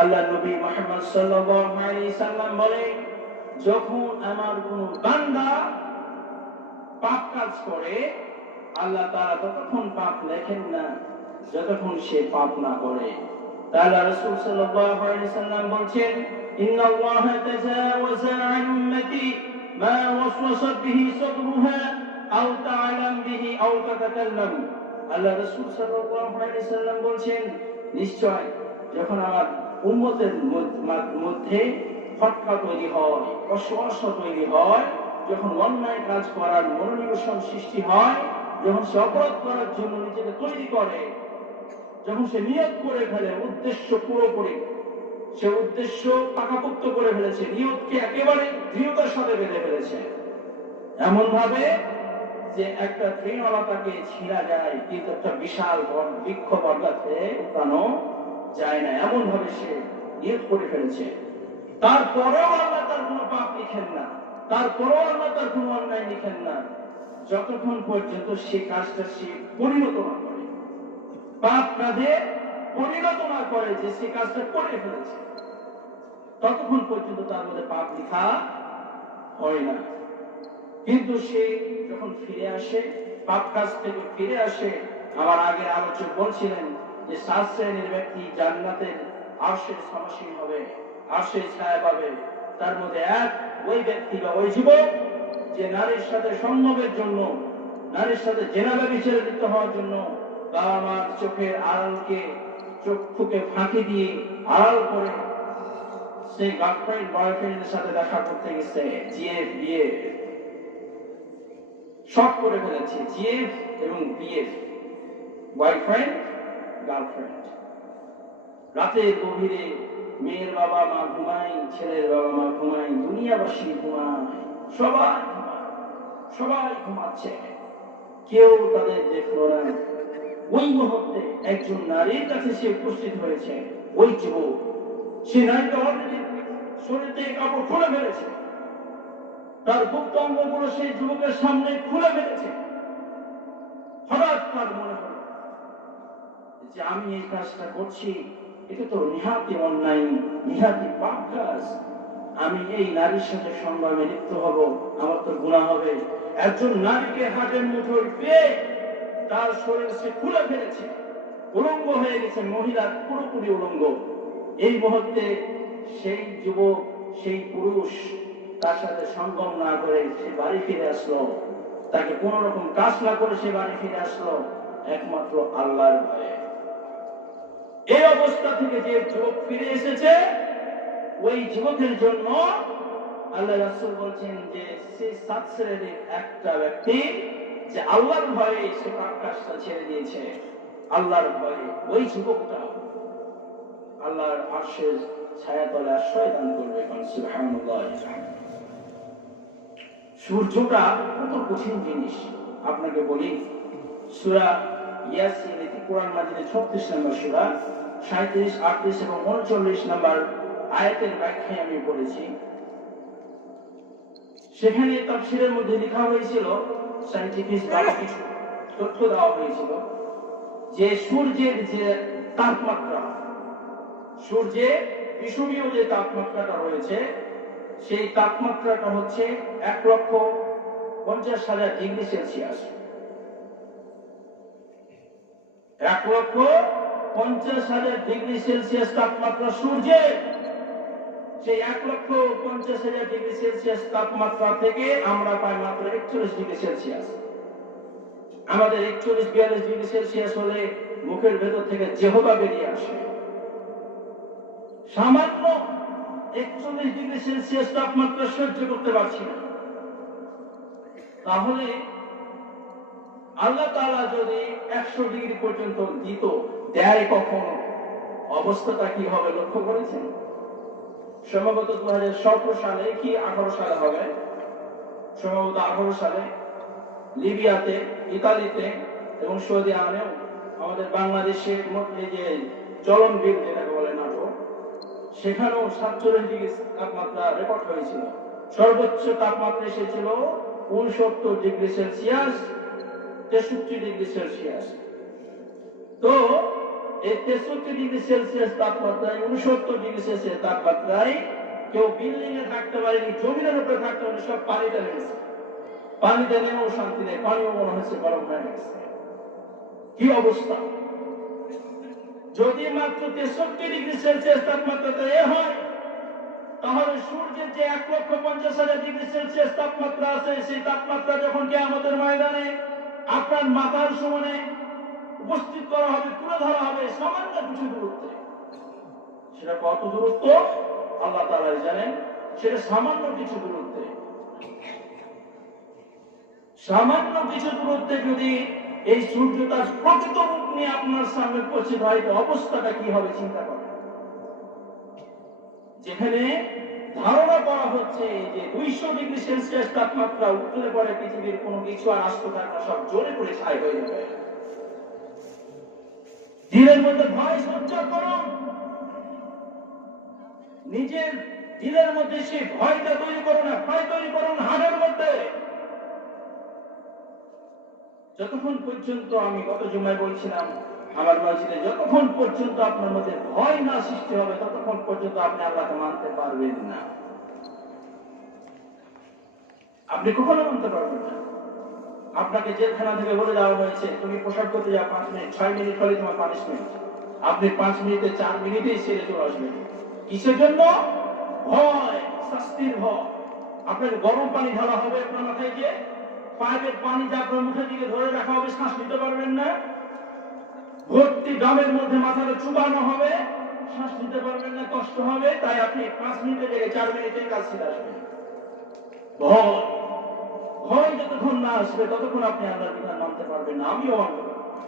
আল্লাহ নবী মুহাম্মদ সাল্লাল্লাহু আলাইহি সাল্লাম বলেন, যখন আমার কোন বান্দা পাপ কাজ করে, আল্লাহ তাআলা ততক্ষণ পাপ লেখেন না যতক্ষণ সে পাপ না করে। তাহলে রাসূল সাল্লাল্লাহু আলাইহি সাল্লাম বলেন, ইন্নাল্লাহা তাজাওয়াজা আন উম্মতি মা ওয়াসওয়াসাত বিহি সাদরুহা আও তা'লাম বিহি আও তাতাকাল্লাম। আল্লাহ রাসূল সাল্লাল্লাহু আলাইহি সাল্লাম বলেন, নিশ্চয় যখন আমার উম্মতের মধ্যে ফটকা তৈরি হয়, অসমস্যা তৈরি হয়, যখন অন্যায় কাজ করার মনোনিবেশন সৃষ্টি হয়, যখন সে অপরাধ করার জন্য নিজেকে তৈরি করে, যখন সে নিয়ত করে ফেলে, উদ্দেশ্য পুরোপুরি, সে উদ্দেশ্য পাকাপোক্ত করে ফেলেছে, নিয়তকে একেবারে দৃঢ়তার সাথে বেঁধে ফেলেছে, এমন ভাবে যে একটা তৃণলতাকে ছিঁড়া যায় কিন্তু একটা বিশাল বৃক্ষ বরগাছে উঠানো যায় না, এমন ভাবে সে নিয়ত করে ফেলেছে। তারপরেও আল্লাহ তার কোনো পাপ লিখেন না, তারপরেও আল্লাহ তার কোনো অন্যায় লিখেন না, যতক্ষণ পর্যন্ত সে কাজটা সে পরিণত না করে, পাপ কাজে পরিণত না করে, যে সে কাজটা করে ফেলেছে, ততক্ষণ পর্যন্ত তার মধ্যে পাপ লেখা হয় না। কিন্তু সে যখন ফিরে আসে, পাপ কাজ থেকে ফিরে আসে, আমার আগের আলোচক বলছিলেন যে 7 শ্রেণীর ব্যক্তি জান্নাতের আরশের সমাসীন হবে, আরশের ছায়া পাবে। তার মধ্যে এক ওই ব্যক্তি বা ওই যুবক যে নারীর সাথে সম্ভবের জন্য, নারীর সাথে জেনাবে বিচারে লিপ্ত হওয়ার জন্য বাবা মার চোখের আড়ালকে, চক্ষুকে ফাঁকি দিয়ে আড়াল করে সে গার্লফ্রেন্ড বয়ফ্রেন্ডের সাথে দেখা করতে গেছে, জিএফ বিএফ শর্ট করে ফেলেছে, জিএফ এবং বিএফ, বয়ফ্রেন্ড গার্লফ্রেন্ড। রাতের গভীরে মেয়ের বাবা মা ঘুমায়, ছেলের বাবা মা ঘুমায়, দুনিয়াবাসী ঘুমায়, সবাই ঘুমাচ্ছে, কেউ তাদের দেখলো না। ওই মুহূর্তে একজন নারীর কাছে সে উপস্থিত হয়েছে, ওই যুবক, সে নারীটা অলরেডি শরীর থেকে কাপড় খুলে ফেলেছে, তার গুপ্ত অঙ্গগুলো সেই যুবকের সামনে খুলে ফেলেছে। হঠাৎ তার মনে হলো যে আমি এই কাজটা করছি, এটা তো নিহাতি অন্যায়, নিহাতি পাপ কাজ, আমি এই নারীর সাথে সংগ্রামে লিপ্ত হব, আমার তো গুনাহ হবে। একজন নারীকে হাতের মুঠোয় পেয়ে তার শরীর সে খুলে ফেলেছে, উলঙ্গ হয়ে গেছে, মহিলা পুরোপুরি উলঙ্গ। এই মুহূর্তে সেই যুবক, সেই পুরুষ তার সাথে সঙ্গম না করে সে বাড়ি ফিরে আসলো, তাকে কোন রকম কাজ না করে সে বাড়ি ফিরে আসলো একমাত্র আল্লাহর ভয়ে। এই অবস্থা থেকে যে যুবক ফিরে এসেছে, ওই যুবকের জন্য আল্লাহ রাসূল বলছেন যে সেই 7 শ্রেণীর একটা ব্যক্তি যে আল্লাহর ভয়ে সে আকাশটা ছেড়ে দিয়েছে, আল্লাহর ভয়ে ওই যুবকটা আল্লাহর আরশের ছায়াতলে আশ্রয় দান করবে। সুবহানাল্লাহ। সূর্যটা কত কঠিন জিনিস আপনাকে বলি। সূরা ইয়াসিন, কোরআন মাজিদের 36 নম্বর সূরা, 37, 38 এবং 39 নম্বর আয়াতের ব্যাখ্যায় আমি পড়েছি। সেখানে তাফসীরের মধ্যে লেখা হয়েছিল, সায়েন্টিফিক ভাবে কিছু তথ্য দেওয়া হয়েছিল যে সূর্যের যে তাপমাত্রা, সূর্যের বিষুবীয় যে তাপমাত্রাটা রয়েছে, সেই তাপমাত্রাটা হচ্ছে 1,50,000 ডিগ্রি সেলসিয়াস। 1,50,000 ডিগ্রি সেলসিয়াস তাপমাত্রা সূর্যের। সেই 1,50,000 ডিগ্রি সেলসিয়াস তাপমাত্রা থেকে আমরা পাই মাত্র 41 ডিগ্রি সেলসিয়াস। আমাদের 41-42 ডিগ্রি সেলসিয়াস হলে মুখের ভেতর থেকে জিহ্বা বেরিয়ে আসে। সামান্য 41 ডিগ্রি সেলসিয়াস তাপমাত্রা সহ্য করতে পারছি না। তাহলে আল্লাহ তাআলা যদি 100 ডিগ্রি পর্যন্ত দিত, দেয় কখনো, অবস্থাটা কি হবে লক্ষ্য করেছেন? সম্ভবত 2017 সালে কি 18 সালে হবে, সম্ভবত 18 সালে লিবিয়াতে, ইতালিতে এবং সৌদি আরবেও আমাদের বাংলাদেশের মধ্যে যে চলন বিল যেটাকে বলে নাটক, সেখানেও 47 ডিগ্রি তাপমাত্রা রেকর্ড হয়েছিল। সর্বোচ্চ তাপমাত্রা এসেছিল 69 ডিগ্রি সেলসিয়াস, 63 ডিগ্রি সেলসিয়াস। তো এই 63 ডিগ্রি সেলসিয়াস তাপমাত্রায়, 69 ডিগ্রি সেলসিয়াস তাপমাত্রায় কেউ বিল্ডিং এ থাকতে পারেনি, জমিনের উপরে থাকতে পারেনি, সব পানিতে নেমেছে। পানিতে নেমেও শান্তি নেই, পানিও মনে হচ্ছে গরম হয়ে গেছে। কি অবস্থা! যদি মাত্র 63 ডিগ্রি সেলসিয়াস তাপমাত্রাতে হয়, তাহলে সূর্যের যে 1,50,000 ডিগ্রি সেলসিয়াস তাপমাত্রা আছে, সেই তাপমাত্রা যখন কিয়ামতের ময়দানে আপনার মাথার সমানে উপস্থিত করা হবে, তুলে ধরা হবে সামান্য কিছু দূরত্বে। সেটা কত দূরত্ব আল্লাহ তাআলা জানেন। সেটা সামান্য কিছু দূরত্বে, সামান্য কিছু দূরত্বে যদি এই সূর্য তার প্রকৃত রূপ নিয়ে আপনার সামনে উপস্থিত হয়, তো অবস্থাটা কি হবে চিন্তা করেন। যেখানে ধারণা করা হচ্ছে যে 200 ডিগ্রি সেলসিয়াস তাপমাত্রা উঠলে পরে পৃথিবীর কোনো কিছু আর আস্ত থাকবে না, সব জ্বলে পড়ে ছাই হয়ে যাবে। দিলের মধ্যে ভয় সঞ্চার করুন, নিজের দিলের মধ্যে সেই ভয়টা তৈরি করুন না, ভয় তৈরি করুন হাড়ের মধ্যে। যতক্ষণ পর্যন্ত, আমি গত জুমায় বলছিলাম আমার মসজিদে, যতক্ষণ পর্যন্ত আপনার মধ্যে ভয় না সৃষ্টি হবে, ততক্ষণ পর্যন্ত আপনি আল্লাহকে মানতে পারবেন না। আপনি কখনো মানতে পারবেন না। আপনাকে জেলখানা থেকে বলে দেওয়া হয়েছে তুমি পোশাক করতে যাও 5 মিনিট, 6 মিনিট হলে তোমার পানিশমেন্ট। আপনি 5 মিনিটে 4 মিনিটেই ছেড়ে চলে আসবেন। কিসের জন্য? ভয়, শাস্তির ভয়। আপনাকে গরম পানি ঢালা হবে আপনার মাথায় গিয়ে, পাইপের পানি যা আপনার মুখের দিকে ধরে রাখা হবে, শ্বাস নিতে পারবেন না। ভর্তি ডামের মধ্যে মাথাটা চুবানো হবে, শ্বাস নিতে পারবেন না, কষ্ট হবে। তাই আপনি 5 মিনিটের জায়গায় 4 মিনিটে কাজ ছেড়ে আসবেন। ভয়, ভয় যতক্ষণ না আসবে ততক্ষণ আপনি আল্লাহর বিধান মানতে পারবেন না, আমিও মানতে পারবো না।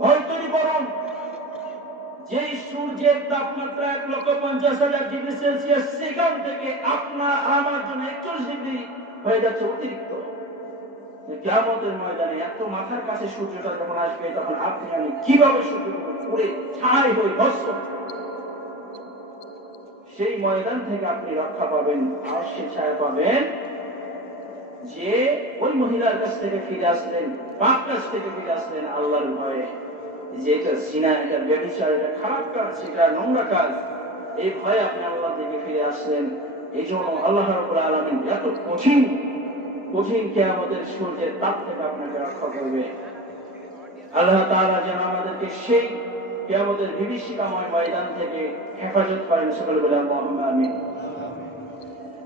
ভয় তৈরি করুন। যেই সূর্যের তাপমাত্রা 1,50,000 ডিগ্রি সেলসিয়াস, সেখান থেকে আপনার আমার জন্য 41 ডিগ্রি হয়ে যাচ্ছে অতিরিক্ত। কিয়ামতের ময়দানে এত মাথার কাছে সূর্যটা যখন আসবে, তখন আপনি আমি কিভাবে সূর্যের উপর পুড়ে ছাই হয়ে ভস্ম। সেই ময়দান থেকে আপনি রক্ষা পাবেন, আর সে ছায়া পাবেন যে ওই মহিলার কাছ থেকে ফিরে আসলেন, পাপ কাছ থেকে ফিরে আসলেন আল্লাহর ভয়ে, যে এটা জিনা, এটা ব্যভিচার, এটা খারাপ কাজ, সেটা নোংরা কাজ, এই ভয়ে আপনি আল্লাহ থেকে ফিরে আসলেন। এই জন্য আল্লাহ রাব্বুল আলামিন এত কঠিন কঠিন কিয়ামতের সূর্যের তাপ থেকে আপনাকে রক্ষা করবে। আল্লাহ তাআলা যেন আমাদেরকে সেই কিয়ামতের বিভীষিকাময় ময়দান থেকে হেফাজত করেন। সকলে বলে আল্লাহুম্মা আমিন।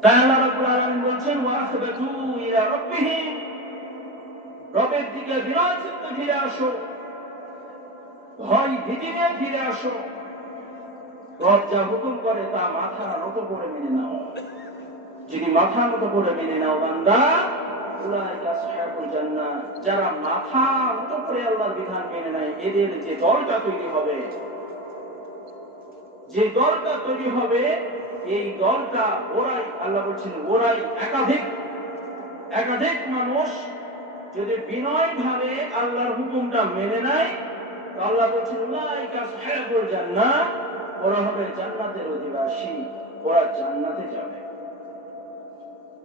তাই আল্লাহ রাব্বুল আলামিন বলছেন, ওয়া আখবাতু ইলা রাব্বিহিম, রবের দিকে বিনয় চিত্তে ফিরে আসো, ভয় ভীতি নিয়ে ফিরে আসো। রব যা হুকুম করে তা মাথা নত করে মেনে নাও। যদি মাথা নত করে মেনে নাও বান্দা, উলাইকা আসহাবুল জান্নাহ, যারা মাথা নত করে আল্লাহর বিধান মেনে নেয়, এদের যে দলটা তৈরি হবে, এই দলটা ওরাই, আল্লাহ বলছেন ওরাই একাধিক মানুষ যদি বিনয় ভাবে আল্লাহর হুকুমটা মেনে নেয়, আল্লাহ বলছেন উলাইকা আসহাবুল জান্নাহ, ওরা হবে জান্নাতের অধিবাসী, ওরা জান্নাতে যাবে।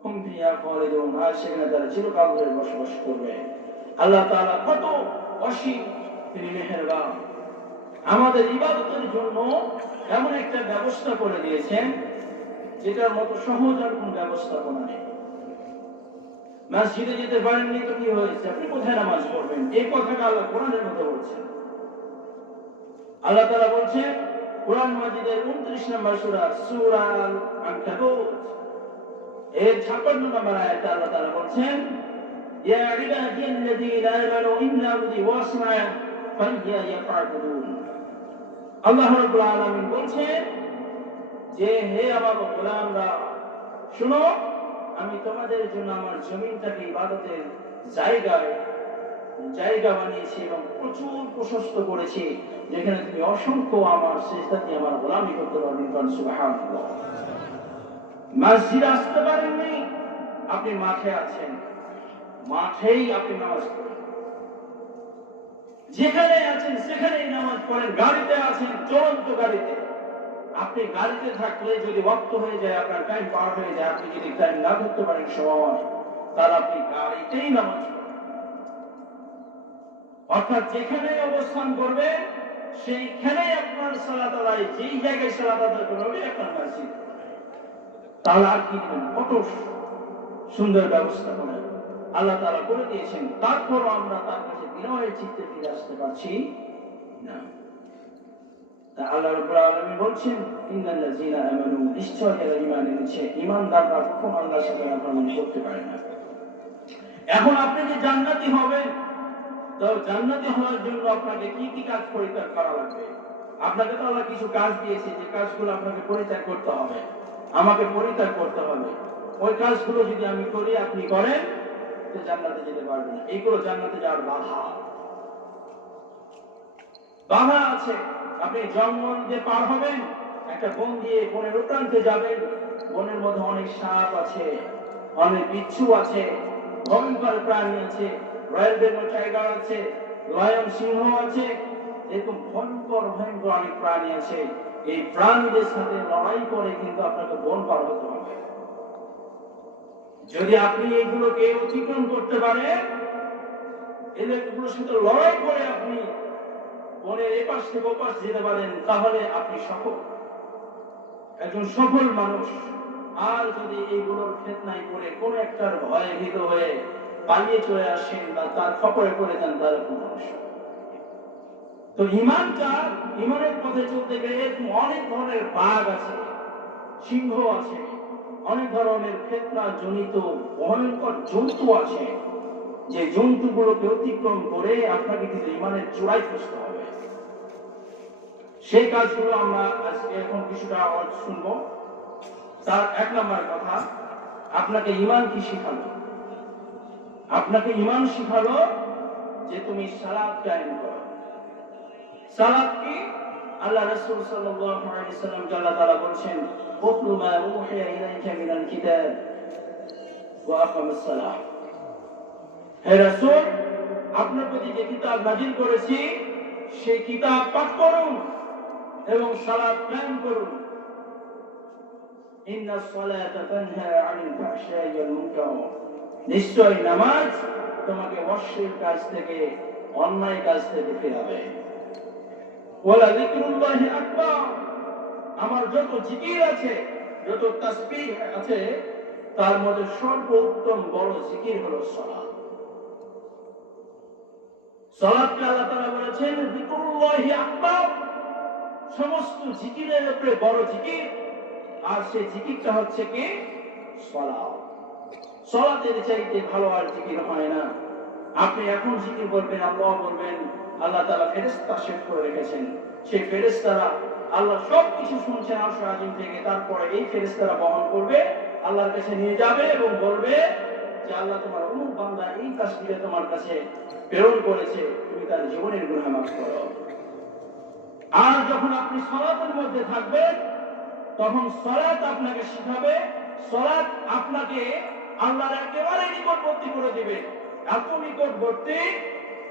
হুম ফিহা খালিদুন, আর সেখানে তারা চিরকাল ধরে বসবাস করবে। আল্লাহ তাআলা কত অসীম, তিনি মেহেরবান। আমাদের ইবাদতের জন্য এমন একটা ব্যবস্থা করে দিয়েছেন যেটার মতো সহজ আর কোন ব্যবস্থাপনা নেই। মসজিদে যেতে পারেননি তো কি হয়েছে, আপনি কোথায় নামাজ পড়বেন? এই কথাটা আল্লাহ কোরআনের মধ্যে বলছেন। আল্লাহ তাআলা বলছেন কোরআন মাজিদের 29 নম্বর সূরা আল আনকাবুত এর 56 নম্বর আয়াতে আল্লাহ তাআলা বলছেন, ইয়া ইবাদিয়াল্লাযীনা আমানু ইন্না আরদি ওয়াসি'a ফাইয়া ফা'বুদুন। আল্লাহ রাব্বুল আলামিন বলছেন যে হে আমার গোলামরা, শুনো, আমি তোমাদের জন্য আমার জমিনটাকে ইবাদতের জায়গা বানিয়েছি এবং প্রচুর প্রশস্ত করেছি, যেখানে তুমি অসংখ্য আমার সিজদা দিয়ে আমার গোলামি করতে পারবে। সুবহানাল্লাহ। মসজিদে আসতে পারেননি, আপনি মাঠে আছেন, মাঠেই আপনি নামাজ পড়েন। যেখানে আছেন সেখানেই নামাজ পড়েন। গাড়িতে আছেন, চলন্ত গাড়িতে, আপনি গাড়িতে থাকলে যদি ওয়াক্ত হয়ে যায়, আপনার টাইম পার হয়ে যায়, আপনি যদি টাইম না ধরতে পারেন সময়, তাহলে আপনি গাড়িতেই নামাজ পড়েন। অর্থাৎ যেখানে অবস্থান করবে সেইখানেই আপনার সালাত আদায়, যেই জায়গায় সালাত আদায় করবে আপনার মসজিদ। তাহলে আর কি দিবেন? কত সুন্দর ব্যবস্থা করে আল্লাহ তাআলা করে দিয়েছেন। তারপরও আমরা তার কাছে বিনয়ের চিত্তে ফিরে আসতে পারছি না। তা আল্লাহ রাব্বুল আলামিন বলছেন, ইন্নাল্লাযীনা আমানু, নিশ্চয় যারা ঈমান এনেছে, ঈমানদাররা কখনো আল্লাহর সাথে নাফরমানি করতে পারে না। এখন আপনি যে জান্নাতি হবেন, তো জান্নাতি হওয়ার জন্য আপনাকে কি কি কাজ পরিত্যাগ করা লাগবে? আপনাকে তো আল্লাহ কিছু কাজ দিয়েছে, যে কাজগুলো আপনাকে পরিত্যাগ করতে হবে, আমাকে পরিত্যাগ করতে হবে। ওই কাজগুলো যদি আমি করি, আপনি করেন, তো জান্নাতে যেতে পারবেন না। এইগুলো জান্নাতে যাওয়ার বাধা আছে। আপনি জঙ্গল দিয়ে পার হবেন, একটা বন দিয়ে বনের প্রান্তে যাবেন, বনের মধ্যে অনেক সাপ আছে, অনেক বিচ্ছু আছে, ভয়ঙ্কর প্রাণী আছে, রয়্যাল বেঙ্গল টাইগার আছে, লায়ন সিংহ আছে, এরকম ভয়ঙ্কর অনেক প্রাণী আছে। এই প্রাণীদের সাথে লড়াই করে কিন্তু আপনাকে বন পার হতে হবে। যদি আপনি এইগুলোকে অতিক্রম করতে পারেন, এগুলোর সাথে লড়াই করে আপনি বনের এপাশ থেকে ওপাশ যেতে পারেন, তাহলে আপনি একজন সফল মানুষ। আর যদি এইগুলোর ফিতনায় পড়ে কোন একটার ভয়ে ভীত হয়ে পালিয়ে চলে আসেন বা তার খপরে পড়ে যান, তার কোন মানুষ। তো ইমানের পথে চলতে গেলে অনেক ধরনের বাঘ আছে, সিংহ আছে, অনেক ধরনের ফিতনা জনিত ভয়ঙ্কর জন্তু আছে, যে জন্তুগুলোকে অতিক্রম করে আপনাকে কিন্তু ইমানের চূড়ায় পৌঁছতে হবে। সেই কাজগুলো আমরা আজকে এখন কিছুটা শুনবো। তার 1 নম্বর কথা, আপনাকে ঈমান কি শিখালো? আপনাকে ঈমান শিখালো যে তুমি সালাত কায়েম করো। সালাত কি? আল্লাহ রাসূল সাল্লাল্লাহু আলাইহি ওয়াসাল্লাম আল্লাহ তাআলা বলেন, "উতলু মা উহিয়া ইলাইকা মিনাল কিতাব ওয়া আকিমিস সালাহ।" হে রাসূল, আপনার প্রতি যে কিতাব নাযিল করেছি, সেই কিতাব পাঠ করুন এবং সালাত কায়েম করুন। ইন্নাস সালাতা তানহা আনিল ফাহশাই ওয়াল মুনকার। নিশ্চয় নামাজ তোমাকে অশ্লীল কাজ থেকে, অন্যায় কাজ থেকে ফেরাবে। ওয়ালা যিকরুল্লাহি আকবার। আমার যত জিকির আছে, যত তাসবিহ আছে, তার মধ্যে সর্বোত্তম বড় জিকির হলো সালাত। সালাতকে আল্লাহ তাআলা বলেছেন যিকরুল্লাহি আকবার, সমস্ত জিকিরের উপরে বড় জিকির। আর সেই জিকিরটা হচ্ছে কি? সালাত। সালাতের চাইতে ভালো আর জিকির হয় না। আপনি এখন জিকির করবেন, আল্লাহ বলবেন, আল্লাহ তাআলা ফেরেশতা সেট করে রেখেছেন। সেই ফেরেশতারা আল্লাহ সবকিছু শুনছেন আরশ আজিম থেকে। তারপরে এই ফেরেশতারা বহন করবে, আল্লাহর কাছে নিয়ে যাবে এবং বলবে যে আল্লাহ তোমার অমুক বান্দা এই কাজটিকে তোমার কাছে প্রেরণ করেছে, তুমি তার জীবনের গুনাহ মাফ করো। আর যখন আপনি সালাতের মধ্যে থাকবেন তখন সালাত আপনাকে শিখাবে, সালাত আপনাকে আল্লাহর একেবারে নিকটবর্তী করে দিবে। এত নিকটবর্তী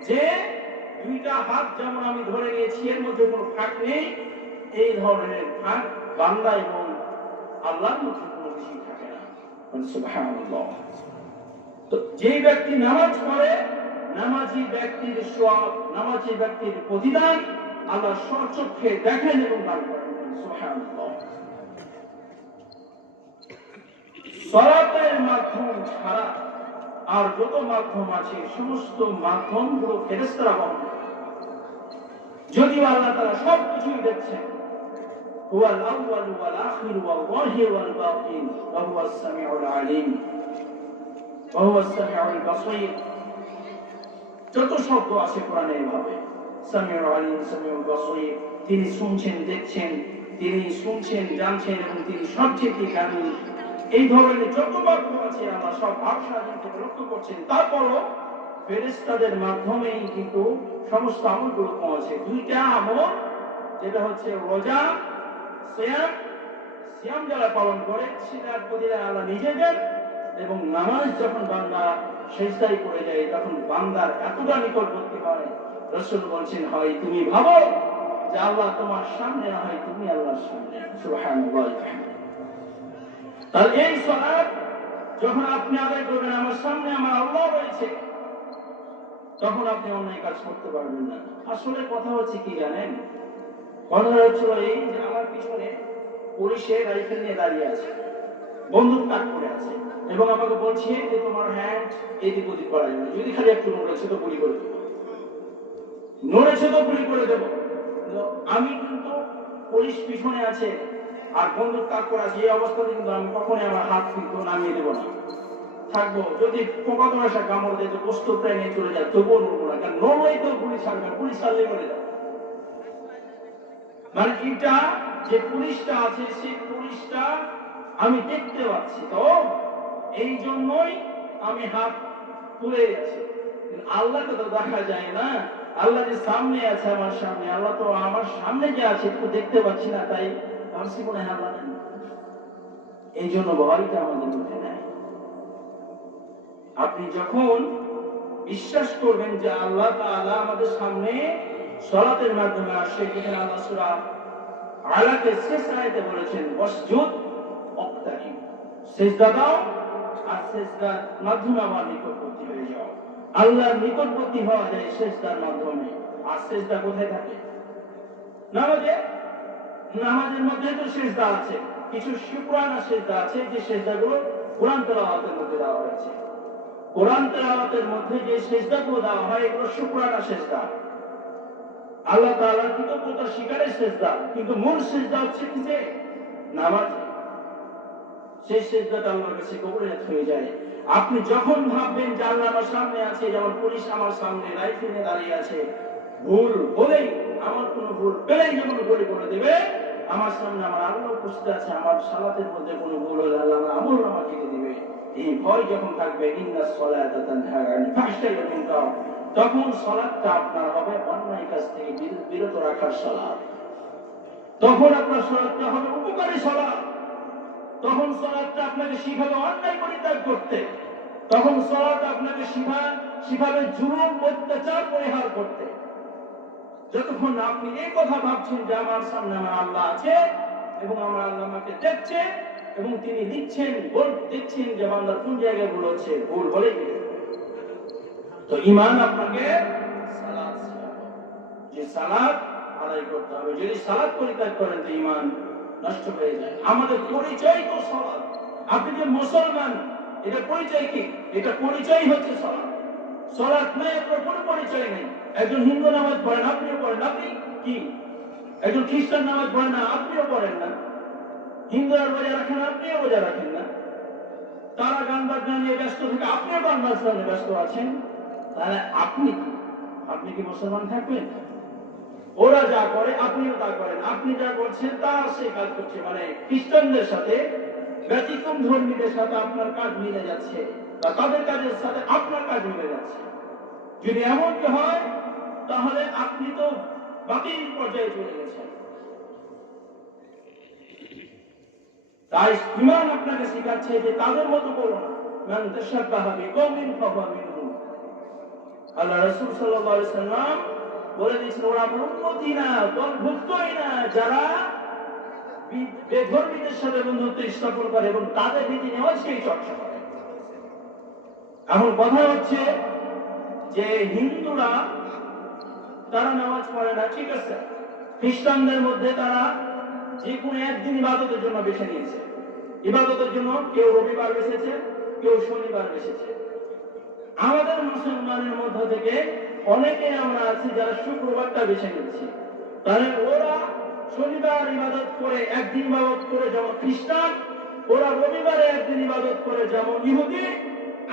যে দুইটা হাত যেমন আমি ধরে নিয়েছি এর মধ্যে কোনো ফাঁক নেই, এই ধরনের ফাঁক বান্দা এবং আল্লাহর মধ্যে কোনো কিছু থাকে না। সুবহানাল্লাহ। তো যে ব্যক্তি নামাজ পড়ে, নামাজি ব্যক্তির সওয়াব, নামাজি ব্যক্তির প্রতিদান আল্লাহ স্বচক্ষে দেখেন এবং দান করেন। সুবহানাল্লাহ। সালাতের মাধ্যম ছাড়া আর যত মাধ্যম আছে সমস্ত মাধ্যমগুলো ফেরেশতারা বহন করে। যদিও আল্লাহ তাআলা সবকিছুই দেখছেন। হুয়াল আউয়াল ওয়াল আখির ওয়াল যাহির ওয়াল বাতিন ওয়া হুয়াস সামিউল আলিম ওয়া হুয়াস সামিউল বাসীর। যত শব্দ আছে কোরআনে এভাবে সামিউল আলিম, সামিউল বাসীর, তিনি শুনছেন, দেখছেন, তিনি শুনছেন, জানছেন এবং তিনি সবচেয়ে জ্ঞানী। এই ধরনের যত বাক্য আছে আল্লাহ সব আরশ আজিম থেকে লক্ষ্য করছেন। তারপরও ফেরেশতাদের মাধ্যমেই কিন্তু সমস্ত আমলগুলো পৌঁছে। দুইটা আমল, যেটা হচ্ছে রোজা, সিয়াম যারা পালন করে সেটার প্রতিদান আল্লাহ নিজে দেন, এবং নামাজ যখন বান্দা সেজদায় পড়ে যায় তখন বান্দার এতটা নিকটবর্তী হয়, রাসূল বলছেন হয় তুমি ভাবো যে আল্লাহ তোমার সামনে, না হয় তুমি আল্লাহর সামনে। সুবহানাল্লাহ। তাহলে এই সালাত যখন আপনি আদায় করবেন, আমার সামনে আমার আল্লাহ রয়েছে, তখন আপনি অন্যায় কাজ করতে পারবেন না। আসলে কথা হচ্ছে কি জানেন, কথা হচ্ছিল এই যে আমার পিছনে পুলিশে রাইফেল নিয়ে দাঁড়িয়ে আছে, বন্দুক তাক করে আছে এবং আমাকে বলছে যে তোমার হ্যান্ড এদিক ওদিক করা যাবে, যদি খালি একটু নড়েছে তো গুলি করে দেবো, নড়েছে তো গুলি করে দেবো। আমি কিন্তু পুলিশ পিছনে আছে আর বন্দুক তাক করে আছে, এই অবস্থাতে কিন্তু আমি কখনোই আমার হাত কিন্তু নামিয়ে দেবো না, থাকবো। যদি পোকা তোমার সাথে কামড় দেয় তো বস্তু প্রায় নিয়ে চলে যায়, তবুও নড়বো না, কারণ নড়লেই তো গুলি ছাড়বে, গুলি ছাড়লে মরে যাবে। মানে এটা যে পুলিশটা আছে সেই পুলিশটা আমি দেখতে পাচ্ছি, তো এই জন্যই আমি হাত তুলে দিচ্ছি। আল্লাহকে তো দেখা যায় না, আল্লাহ যে সামনে আছে আমার সামনে, আল্লাহ তো আমার সামনে যে আছে তো দেখতে পাচ্ছি না, তাই ভাবছি মনে হয় আল্লাহ নেই। এই জন্য ভয়টা আমাদের মধ্যে নেই। আপনি যখন বিশ্বাস করবেন যে আল্লাহ তাআলা আমাদের সামনে সালাতের মাধ্যমে আসে, যেখানে আল্লাহ সূরা আলাকে শেষ আয়াতে বলেছেন ওয়াসজুদ ওয়াক্তারিব, সিজদা দাও আর সিজদার মাধ্যমে আমার নিকটবর্তী হয়ে যাও। আল্লাহর নিকটবর্তী হওয়া যায় সিজদার মাধ্যমে। আর সিজদা কোথায় থাকে? নামাজে। নামাজের মধ্যে তো সিজদা আছে, কিছু শুকরানা সিজদা আছে যে সিজদাগুলো কোরআন তেলাওয়াতের মধ্যে দেওয়া হয়েছে। কোরআন তেলাওয়াতের মধ্যে যে সিজদাগুলো দেওয়া হয় এগুলো শুকরানা সিজদা, আল্লাহ তাআলার কৃতজ্ঞতা স্বীকারের সিজদা। কিন্তু মূল সিজদা হচ্ছে কি যে নামাজ, সেই সিজদাটা আল্লাহর কাছে কবুলিয়ত হয়ে যায়। আপনি যখন ভাববেন যে আল্লাহ আমার সামনে আছে, যেমন পুলিশ আমার সামনে রাইফেল নিয়ে দাঁড়িয়ে আছে, ভুল হলেই, আমার কোনো ভুল পেলেই যেমন গুলি করে দেবে, আমার সামনে আমার আল্লাহ উপস্থিত আছে, আমার সালাতের মধ্যে কোনো ভুল হলে আল্লাহ আমার আমল নামা লিখে দিবে। এই ভয় যখন থাকবে, ইন্নাস সালাতা তানহা আনিল ফাহশাই ওয়াল মুনকার, তখন সালাতটা আপনার হবে অন্যায় কাজ থেকে বিরত রাখার সালাত। তখন আপনার সালাতটা হবে উপকারী সালাত। তখন সালাতটা আপনাকে শিখাবে অন্যায় পরিত্যাগ করতে। তখন সালাত আপনাকে শিখাবে জুলুম অত্যাচার পরিহার করতে। যতক্ষণ আপনি এই কথা ভাবছেন যে আমার সামনে আমার আল্লাহ আছে এবং আমার আল্লাহ আমাকে দেখছে এবং তিনি লিখছেন, দেখছেন যে বান্দার কোন জায়গায় ভুল হচ্ছে, ভুল হলে তো ঈমান আপনাকে সালাত শেখাবে, যে সালাত আদায় করতে হবে। যদি সালাত পরিত্যাগ করেন তো ঈমান নষ্ট হয়ে যায়। আমাদের পরিচয় তো সালাত। আপনি যে মুসলমান, এটা পরিচয় কি? এটা পরিচয় হচ্ছে সালাত। সালাত নাই আপনার কোনো পরিচয় নেই। একজন হিন্দু নামাজ পড়েন, আপনিও পড়েন, আপনি কি? একজন খ্রিস্টান নামাজ পড়েন না, আপনিও পড়েন না। হিন্দুরা রোজা রাখেন, আপনিও রোজা রাখেন না। তারা গান বাজনা নিয়ে ব্যস্ত থাকে, আপনিও গান বাজনা নিয়ে ব্যস্ত আছেন। তাহলে আপনি কি মুসলমান থাকবেন? ওরা যা করে আপনিও তা করেন, আপনি যা করছেন তা সে কাজ করছে, মানে খ্রিস্টানদের সাথে ব্যতিক্রম ধর্মীদের সাথে আপনার কাজ মিলে যাচ্ছে বা তাদের কাজের সাথে আপনার কাজ মিলে যাচ্ছে। যদি এমনটি হয় তাহলে আপনি তো বাতিল পর্যায়ে চলে গেছেন। তাই ইমান আপনাকে শেখাচ্ছে যে তাদের মতো করো না, মান তাশাব্বাহা বিকওমিন ফাহুয়া মিনহুম। আল্লাহ রাসূল সাল্লাল্লাহু আলাইহি সাল্লাম বলে দিয়েছেন ওরা আমার উম্মতি না, দলভুক্তই না, যারা বেধর্মীদের সাথে বন্ধুত্ব স্থাপন করে এবং তাদের রীতি নেওয়াজকেই চর্চা করে। এখন কথা হচ্ছে যে হিন্দুরা তারা নামাজ পড়ে না, ঠিক আছে, খ্রিস্টানদের মধ্যে তারা যে কোনো একদিন ইবাদতের জন্য বেছে নিয়েছে। ইবাদতের জন্য কেউ রবিবার বেছেছে, কেউ শনিবার বেছেছে। আমাদের মুসলমানের মধ্য থেকে অনেকে আমরা আছি যারা শুক্রবারটা বেছে নিচ্ছি। তাহলে ওরা শনিবার ইবাদত করে একদিন ইবাদত করে যেমন খ্রিস্টান, ওরা রবিবারে একদিন ইবাদত করে যেমন ইহুদি,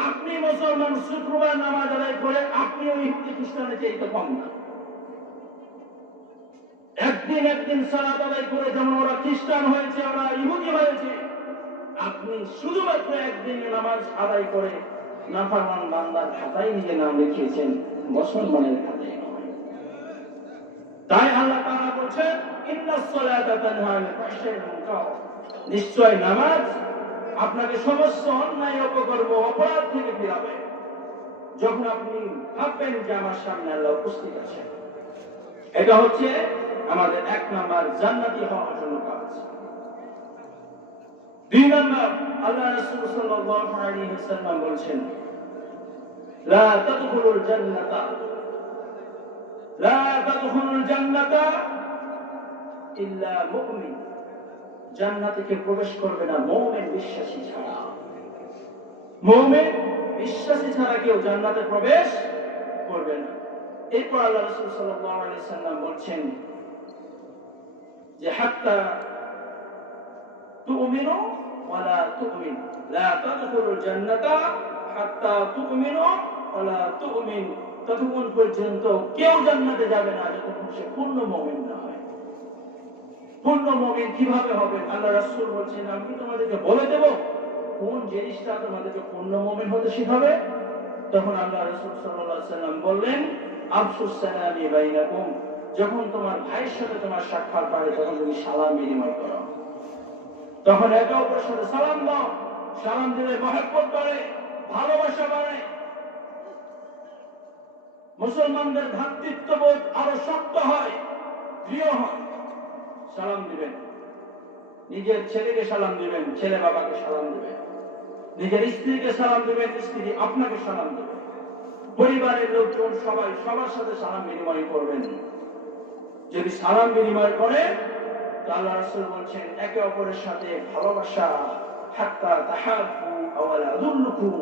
আপনি মুসলমান শুক্রবার নামাজ আদায় করে আপনিও ইহুদি খ্রিস্টানের চেয়ে কম না। একদিন সালাত আদায় করে যেমন ওরা খ্রিস্টান হয়েছে, ওরা ইহুদি হয়েছে, আপনি শুধুমাত্র একদিন নামাজ আদায় করে নাফরমান বান্দার খাতায় নিজের নাম লিখিয়েছেন, মুসলমানের খাতায় নয়। তাই আল্লাহ তাআলা বলেন ইন্নাস সালাতা তানহা আনিল ফাহশাই ওয়াল মুনকার, নিশ্চয় নামাজ আপনাকে সমস্ত অন্যায় অপকর্ম অপরাধ থেকে ফিরাবে। যখন আপনি ভাববেন যে আমার সামনে আল্লাহ উপস্থিত আছেন, এটা হচ্ছে আমাদের 1 নাম্বার জান্নাতি হওয়ার জন্য কাজ। 2 নাম্বার আল্লাহ রাসূল সাল্লাল্লাহু আলাইহি ওয়াসাল্লাম বলেছেন লা তাদখুলুল জান্নাতা ইল্লা মুমিন, জান্নাতে কেউ প্রবেশ করবে না মুমিন বিশ্বাসী ছাড়া। মুমিন বিশ্বাসী ছাড়া কেউ জান্নাতে প্রবেশ করবে না। এরপর আল্লাহ রাসূল সাল্লাল্লাহু আলাইহি ওয়াসাল্লাম বলেন যে হাত্তা তুমিনু ওয়ালা তুমিন, লা তাদখুলুল জান্নাতা হাত্তা তুমিনু ওয়ালা তুমিন, ততক্ষণ পর্যন্ত কেউ জান্নাতে যাবে না যতক্ষণ সে পূর্ণ মুমিন না হয়। পূর্ণ মুমিন কিভাবে হবে? আল্লাহ রাসূল বলেন আমি তোমাদেরকে বলে দেব কোন জিনিসটা তোমাদেরকে পূর্ণ মুমিন হতে শিখাবে। তখন আল্লাহ রাসূল সাল্লাল্লাহু আলাইহি ওয়াসাল্লাম বললেন আফসুস সালামি বাইনাকুম, যখন তোমার ভাইয়ের সাথে তোমার সাক্ষাৎ হয় তখন তুমি সালাম বিনিময় করো, তখন একে অপরের সাথে সালাম দাও। সালাম দিলে মহব্বত বাড়ে, ভালোবাসা বাড়ে, মুসলমানদের ভ্রাতৃত্ববোধ আরো শক্ত হয়, দৃঢ় হয়। সালাম দিবেন, নিজের ছেলেকে সালাম দিবেন, ছেলে বাবাকে সালাম দিবেন, নিজের স্ত্রীকে সালাম দিবেন, স্ত্রী আপনাকে সালাম দিবেন, পরিবারের লোকজন সবাই সবার সাথে সালাম বিনিময় করবেন। যদি সালাম বিনিময় করে আল্লাহ রাসূল বলেন একে অপরের সাথে ভালোবাসা, হাত্তা তাহাব্বু আওয়ালা আদুল্লুকুম,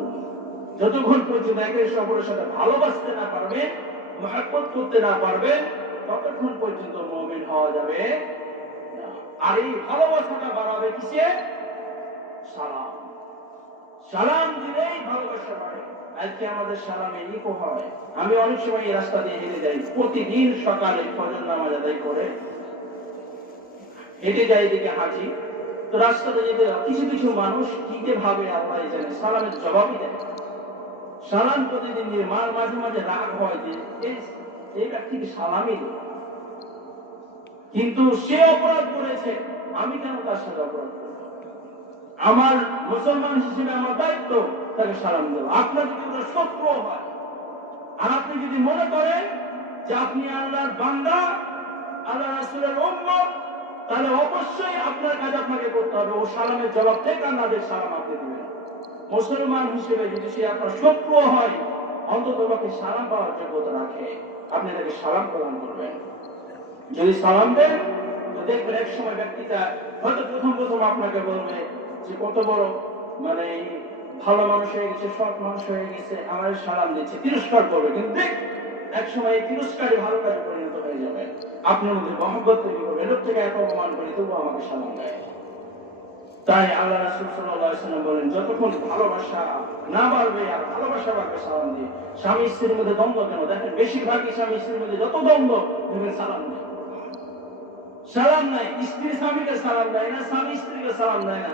যতক্ষণ পর্যন্ত একে অপরের সাথে ভালোবাসতে না পারবে, মহব্বত করতে না পারবে, ততক্ষণ পর্যন্ত মুমিন হওয়া যাবে না। আর এই ভালোবাসাটা বাড়াবে কিসে? সালাম। সালাম দিলেই ভালোবাসা বাড়ে। আজকে আমাদের সালামে ইকো হয়। আমি অনেক সময় এই রাস্তা দিয়ে হেঁটে যাই, প্রতিদিন সকালে ফজর নামাজ আদায় করে হেঁটে যাই, দিকে হাঁটি, তো রাস্তাতে যেতে কিছু কিছু মানুষ কিতে ভাবে আল্লাহ জানে, সালামের জবাবই দেয়। সালাম প্রতিদিন দিয়ে মাঝে মাঝে রাগ হয় যে এই ব্যক্তিকে সালামই দেয়, কিন্তু সে অপরাধ করেছে, আমি কেন তার সাথে অপরাধ করব? আমার মুসলমান হিসেবে আমার দায়িত্ব তাকে সালাম দেব। আপনার যদি কোনো শত্রু হয় আর আপনি যদি মনে করেন যে আপনি আল্লাহর বান্দা, আল্লাহ রাসূলের উম্মত, তাহলে অবশ্যই আপনার কাজ আপনাকে করতে হবে। ও সালামের জবাব দেখ আর না দেখ, সালাম আপনি দিবেন। মুসলমান হিসেবে যদি সে আপনার শত্রু হয়, অন্তত তাকে সালাম পাওয়ার যোগ্যতা রাখে, আপনি তাকে সালাম প্রদান করবেন। যদি সালাম দেন তো দেখবেন এক সময় ব্যক্তিটা হয়তো প্রথম আপনাকে বলবে যে কত বড় মানে ভালো মানুষ হয়ে গেছে, সৎ মানুষ হয়ে গেছে, আমার সালাম দিচ্ছে, তিরস্কার করবে, কিন্তু দেখ এক সময় এই তিরস্কারই ভালো কাজে পরিণত হয়ে যাবে। আপনার মধ্যে মহব্বত তৈরি করবে, লোক থেকে এত অপমান করে তবুও আমাকে সালাম দেয়। তাই আল্লাহ রাসূল সাল্লাল্লাহু আলাইহি ওয়াসাল্লাম বলেন যতক্ষণ ভালোবাসা না বাড়বে আর ভালোবাসা বাড়বে সালাম দিয়ে। স্বামী স্ত্রীর মধ্যে দ্বন্দ্ব কেন? দেখেন বেশিরভাগই স্বামী স্ত্রীর মধ্যে যত দ্বন্দ্ব দেখবেন সালাম দেয়। সালাম নাই, স্ত্রী স্বামীকে সালাম দেয় না, স্বামী স্ত্রীকে সালাম দেয় না।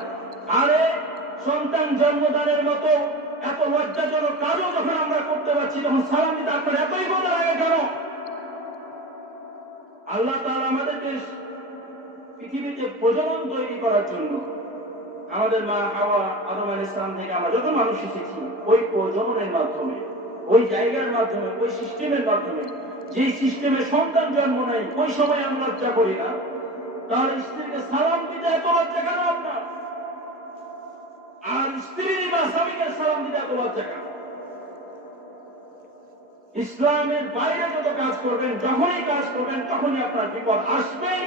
আরে সন্তান জন্মদানের মতো এত লজ্জাজনক কাজও যখন আমরা করতে পারছি, তখন সালাম দিতে আপনার এতই মজা লাগে কেন? আল্লাহ তাআলা আমাদেরকে পৃথিবীতে প্রজনন তৈরি করার জন্য, আমাদের মা হাওয়া আদম আলাইহিস সালাম থেকে আমরা যত মানুষ এসেছি, ওই প্রজননের মাধ্যমে, ওই জায়গার মাধ্যমে, ওই সিস্টেমের মাধ্যমে, যেই সিস্টেমে সন্তান জন্ম নেয়, ওই সময় আমরা লজ্জা করি না, তাহলে স্ত্রীকে সালাম দিতে এত লজ্জা কেন আপনার? আর স্ত্রী বা স্বামীকে সালাম দিতে এত লজ্জা কেন? ইসলামের বাইরে যত কাজ করবেন, যখনই কাজ করবেন, তখনই আপনার বিপদ আসবেই,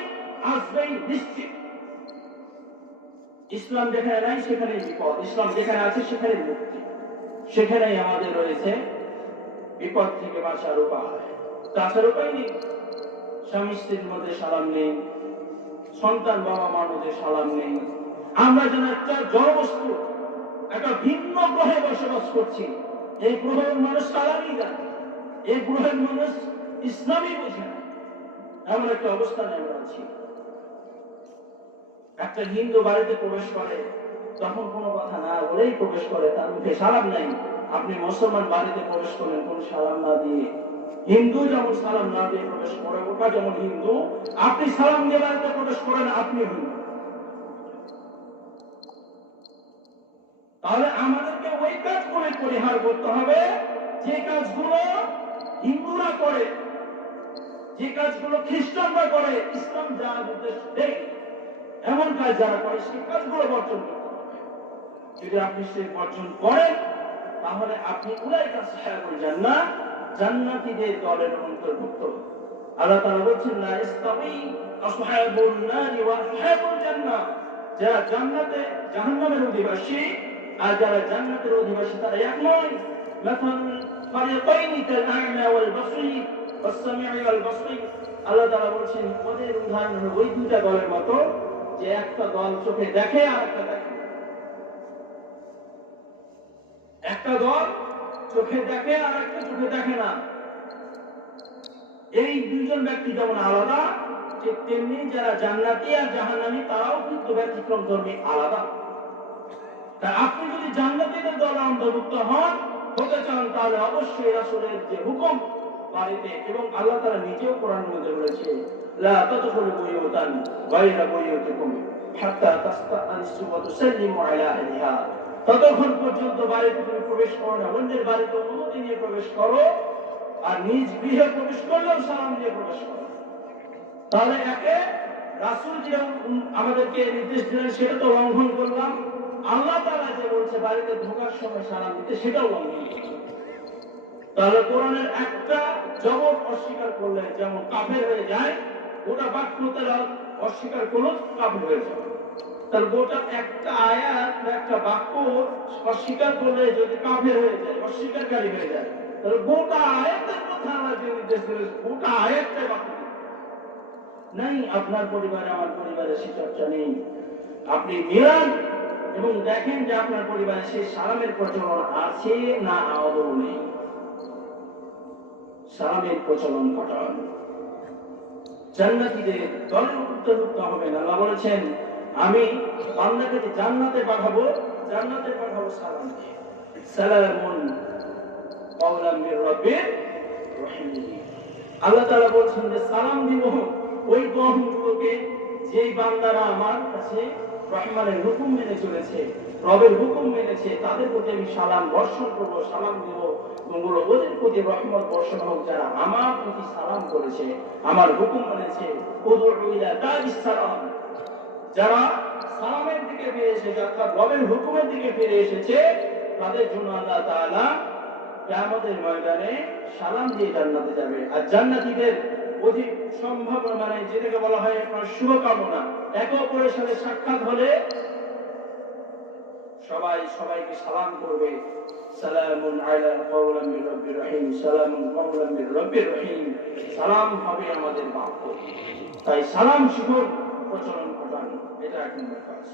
আসবেই নিশ্চিত। ইসলাম যেখানে নাই সেখানেই বিপদ, ইসলাম যেখানে আছে সেখানেই মুক্তি, সেখানেই আমাদের রয়েছে বিপদ থেকে বাঁচার উপায়। তাছাড়া উপায় নেই। স্বামী স্ত্রীর মধ্যে সালাম নেই, সন্তান বাবা মার মধ্যে সালাম নেই। আমরা যেন একটা জড়বস্তু, একটা ভিন্ন গ্রহে বসবাস করছি। এই গ্রহের মানুষ সালামই দেয়, এই গ্রহের মানুষ ইসলামই বোঝে না, এমন একটা অবস্থানে আমরা আছি। একটা হিন্দু বাড়িতে প্রবেশ করে, তখন কোনো কথা না বলেই প্রবেশ করে, তার মুখে সালাম নাই। আপনি মুসলমান বাড়িতে প্রবেশ করেন কোন সালাম না দিয়ে, হিন্দু যেমন সালাম না দিয়ে প্রবেশ করে, ওটা যেমন হিন্দু, আপনি সালাম দিয়ে বাড়িতে প্রবেশ করেন, আপনি হিন্দু। তাহলে আমাদেরকে ওই কাজগুলো পরিহার করতে হবে যে কাজগুলো হিন্দুরা করে, যে কাজগুলো খ্রিস্টানরা করে, ইসলাম যা নির্দেশ দেয় এমন কাজ যারা করে, সেই কাজগুলো বর্জন করতে হবে। যদি আপনি সে বর্জন করেন, তাহলে আপনি উলাইকা আসহাবুল জান্নাহ, জান্নাতীদের দলের অন্তর্ভুক্ত। আল্লাহ তাআলা বলেছেন, লা ইস্তাওয়ি আসহাবুন নারি ওয়া আসহাবুল জান্নাহ, যারা জান্নাতে জাহান্নামের অধিবাসী আর যারা জান্নাতের অধিবাসী তারা এক নয়। মাসালুল ফারিকাইনি কাল আ'মা ওয়াল বাসীর ওয়াস সামিউ ওয়াল বাসীর। আল্লাহ তাআলা বলেছেন, ওদের উদাহরণ হলো ওই দুইটা দলের মতো, যে একটা দল চোখে দেখে আর একটা দেখে। একটা দল চোখে দেখে আর একটা চোখে দেখে না। এই দুইজন ব্যক্তি যেমন আলাদা, ঠিক তেমনি যারা জান্নাতি আর জাহান্নামী তারাও কিন্তু ব্যতিক্রম ধর্মী আলাদা। তা আপনি যদি জান্নাতীদের দলে অন্তর্ভুক্ত হতে চান, তাহলে অবশ্যই রাসূলের যে হুকুম বাড়িতে, এবং আল্লাহ তাআলা নিজেও কোরআনের মধ্যে বলেছে, লা তাদখুলু বুয়ুতান গায়রা বুয়ুতিকুম হাত্তা তাস্তানিসু ওয়া তুসাল্লিমু আলা আহলিহা। ততক্ষণ পর্যন্ত বাড়িতে তুমি প্রবেশ করো না, অন্যের বাড়িতে অনুমতি নিয়ে প্রবেশ করো, আর নিজ গৃহে প্রবেশ করলেও সালাম দিয়ে প্রবেশ করো। তাহলে একে রাসূল যে আমাদেরকে নির্দেশ দিলেন সেটা তো লঙ্ঘন করলাম, আল্লাহ তাআলা যে বলছে বাড়িতে ঢোকার সময় সালাম দিতে, সেটাও লঙ্ঘন করলাম। তাহলে কোরআনের একটা জবর অস্বীকার করলে যেমন কাফের হয়ে যায়, গোটা বাক্য তারা অস্বীকার করলো কাফের হয়ে যাবে। তার গোটা একটা আয়াত বা একটা বাক্য অস্বীকার করলে যদি কাফের হয়ে যায়, অস্বীকারী হয়ে যায়, তাহলে গোটা আয়াতের কথা আল্লাহ যে নির্দেশ দিলেন, গোটা আয়াতটাই বাতিল। নাই, আপনার পরিবারে আমার পরিবারে সে চর্চা নেই। আপনি মিলান এবং দেখেন যে আপনার পরিবারে সেই সালামের প্রচলন আছে না আদৌ নেই। সালামের প্রচলন ঘটান। জান্নাতীদের দলের অন্তর্ভুক্ত হবেন। আল্লাহ বলেছেন, আমি বান্দাকে জান্নাতে পাঠাবো সালাম দিয়ে। সালামুন কাওলাম মির রাব্বির রহিম। আল্লাহ তাআলা বলেছেন যে সালাম দিব ওই কওমগুলোকে যেই বান্দারা আমার কাছে রহমানের হুকুম মেনে চলেছে, রবের হুকুম মেনেছে, তাদের প্রতি আমি সালাম বর্ষণ করব, সালাম দিব। তোমরা ওদের প্রতি রহমত বর্ষণ হোক যারা আমার প্রতি সালাম করেছে, আমার হুকুম মেনেছে। উদউ ইলা দারিস সালাম, যারা সালামের দিকে ফিরে এসেছে, অর্থাৎ রবের হুকুমের দিকে ফিরে এসেছে, তাদের জন্য আল্লাহ তাআলা কিয়ামতের ময়দানে সালাম দিয়ে জান্নাতে যাবে। আর জান্নাতীদের অধিক সম্ভাবনা, মানে যেটাকে বলা হয় আপনার শুভকামনা, একে অপরের সাথে সাক্ষাৎ হলে সবাই সবাইকে সালাম করবে, সালামুন আলা কাওলাম মির রাব্বির রহিম, সালামুন কাওলাম মির রাব্বির রহিম। সালাম হবে আমাদের বাক্য। তাই সালাম শিখুন, প্রচলন ঘটান, এটা এক নম্বর কাজ।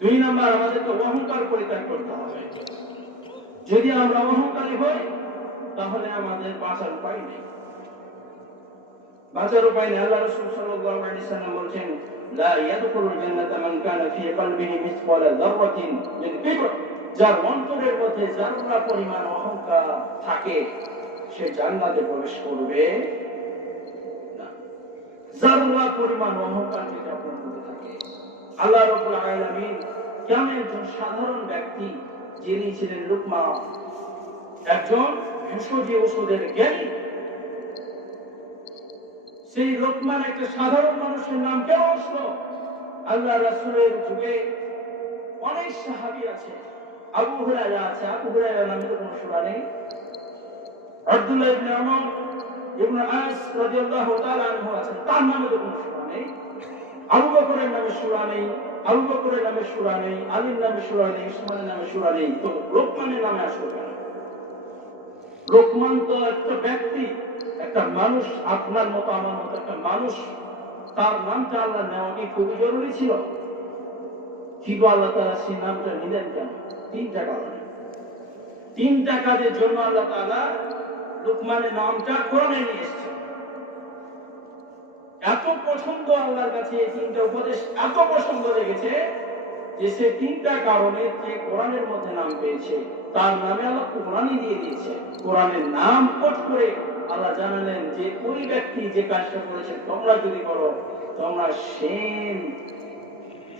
দুই নম্বর, আমাদেরকে অহংকার পরিত্যাগ করতে হবে। যদি আমরা অহংকারী হই, তাহলে আমাদের বাঁচার উপায় নেই। বাঁচার উপায় নেই। আল্লাহ রাসূল সাল্লাল্লাহু আলাইহি ওয়াসাল্লাম বলেছেন, লা ইয়াদখুলুল জান্নাতা মান কানা ফি কলবিহি মিসকালা যাররাতিন মিন কিবর, যার অন্তরের মধ্যে যারা পরিমাণ অহংকার থাকে সে জান্নাতে প্রবেশ করবে না। যারা পরিমাণ অহংকার যদি আপনার মধ্যে থাকে, আল্লাহ রাব্বুল আলামিন কেমন একজন সাধারণ ব্যক্তি যিনি ছিলেন লুকমান, একজন ভেষজ ওষুধের জ্ঞানী, সেই লোকমান একটা সাধারণ মানুষের নাম কেন আসলো? আল্লাহ রাসূলের যুগে অনেক সাহাবী আছে, আবু হুরায়রা আছে, আবু হুরায়রা নামে কোনো সূরা নেই, আব্দুল্লাহ ইবনে আমর ইবনে আস রাদিয়াল্লাহু তাআলা আনহু আছেন, তার নামে কোনো সূরা নেই, আবু বকরের নামে সূরা নেই, আবু বকরের নামে সূরা নেই, আলীর নামে সূরা নেই, উসমানের নামে সূরা নেই, তো লোকমানের নামে আসলো কেন? লোকমান তো একটা ব্যক্তি, একটা মানুষ, আপনার মতো আমার মতো একটা মানুষ, তার নামটা আল্লাহ নেওয়া কি খুবই জরুরি ছিল? কিন্তু আল্লাহ তাআলা সেই নামটা নিলেন কেন? তিনটা কারণে। তিনটা কাজের জন্য আল্লাহ তাআলা লোকমানের নামটা কোরআনে নিয়ে এসেছেন। এত পছন্দ আল্লাহর কাছে এই তিনটা উপদেশ, এত পছন্দ লেগেছে যে সে তিনটা কারণে যে কোরআনের মধ্যে নাম পেয়েছে, তার নামে আল্লাহ কোরআনই দিয়ে দিয়েছে। কোরআনের নাম কোট করে আল্লাহ জানালেন যে ওই ব্যক্তি যে কাজটা করেছে তোমরা যদি করো, তোমরা সেম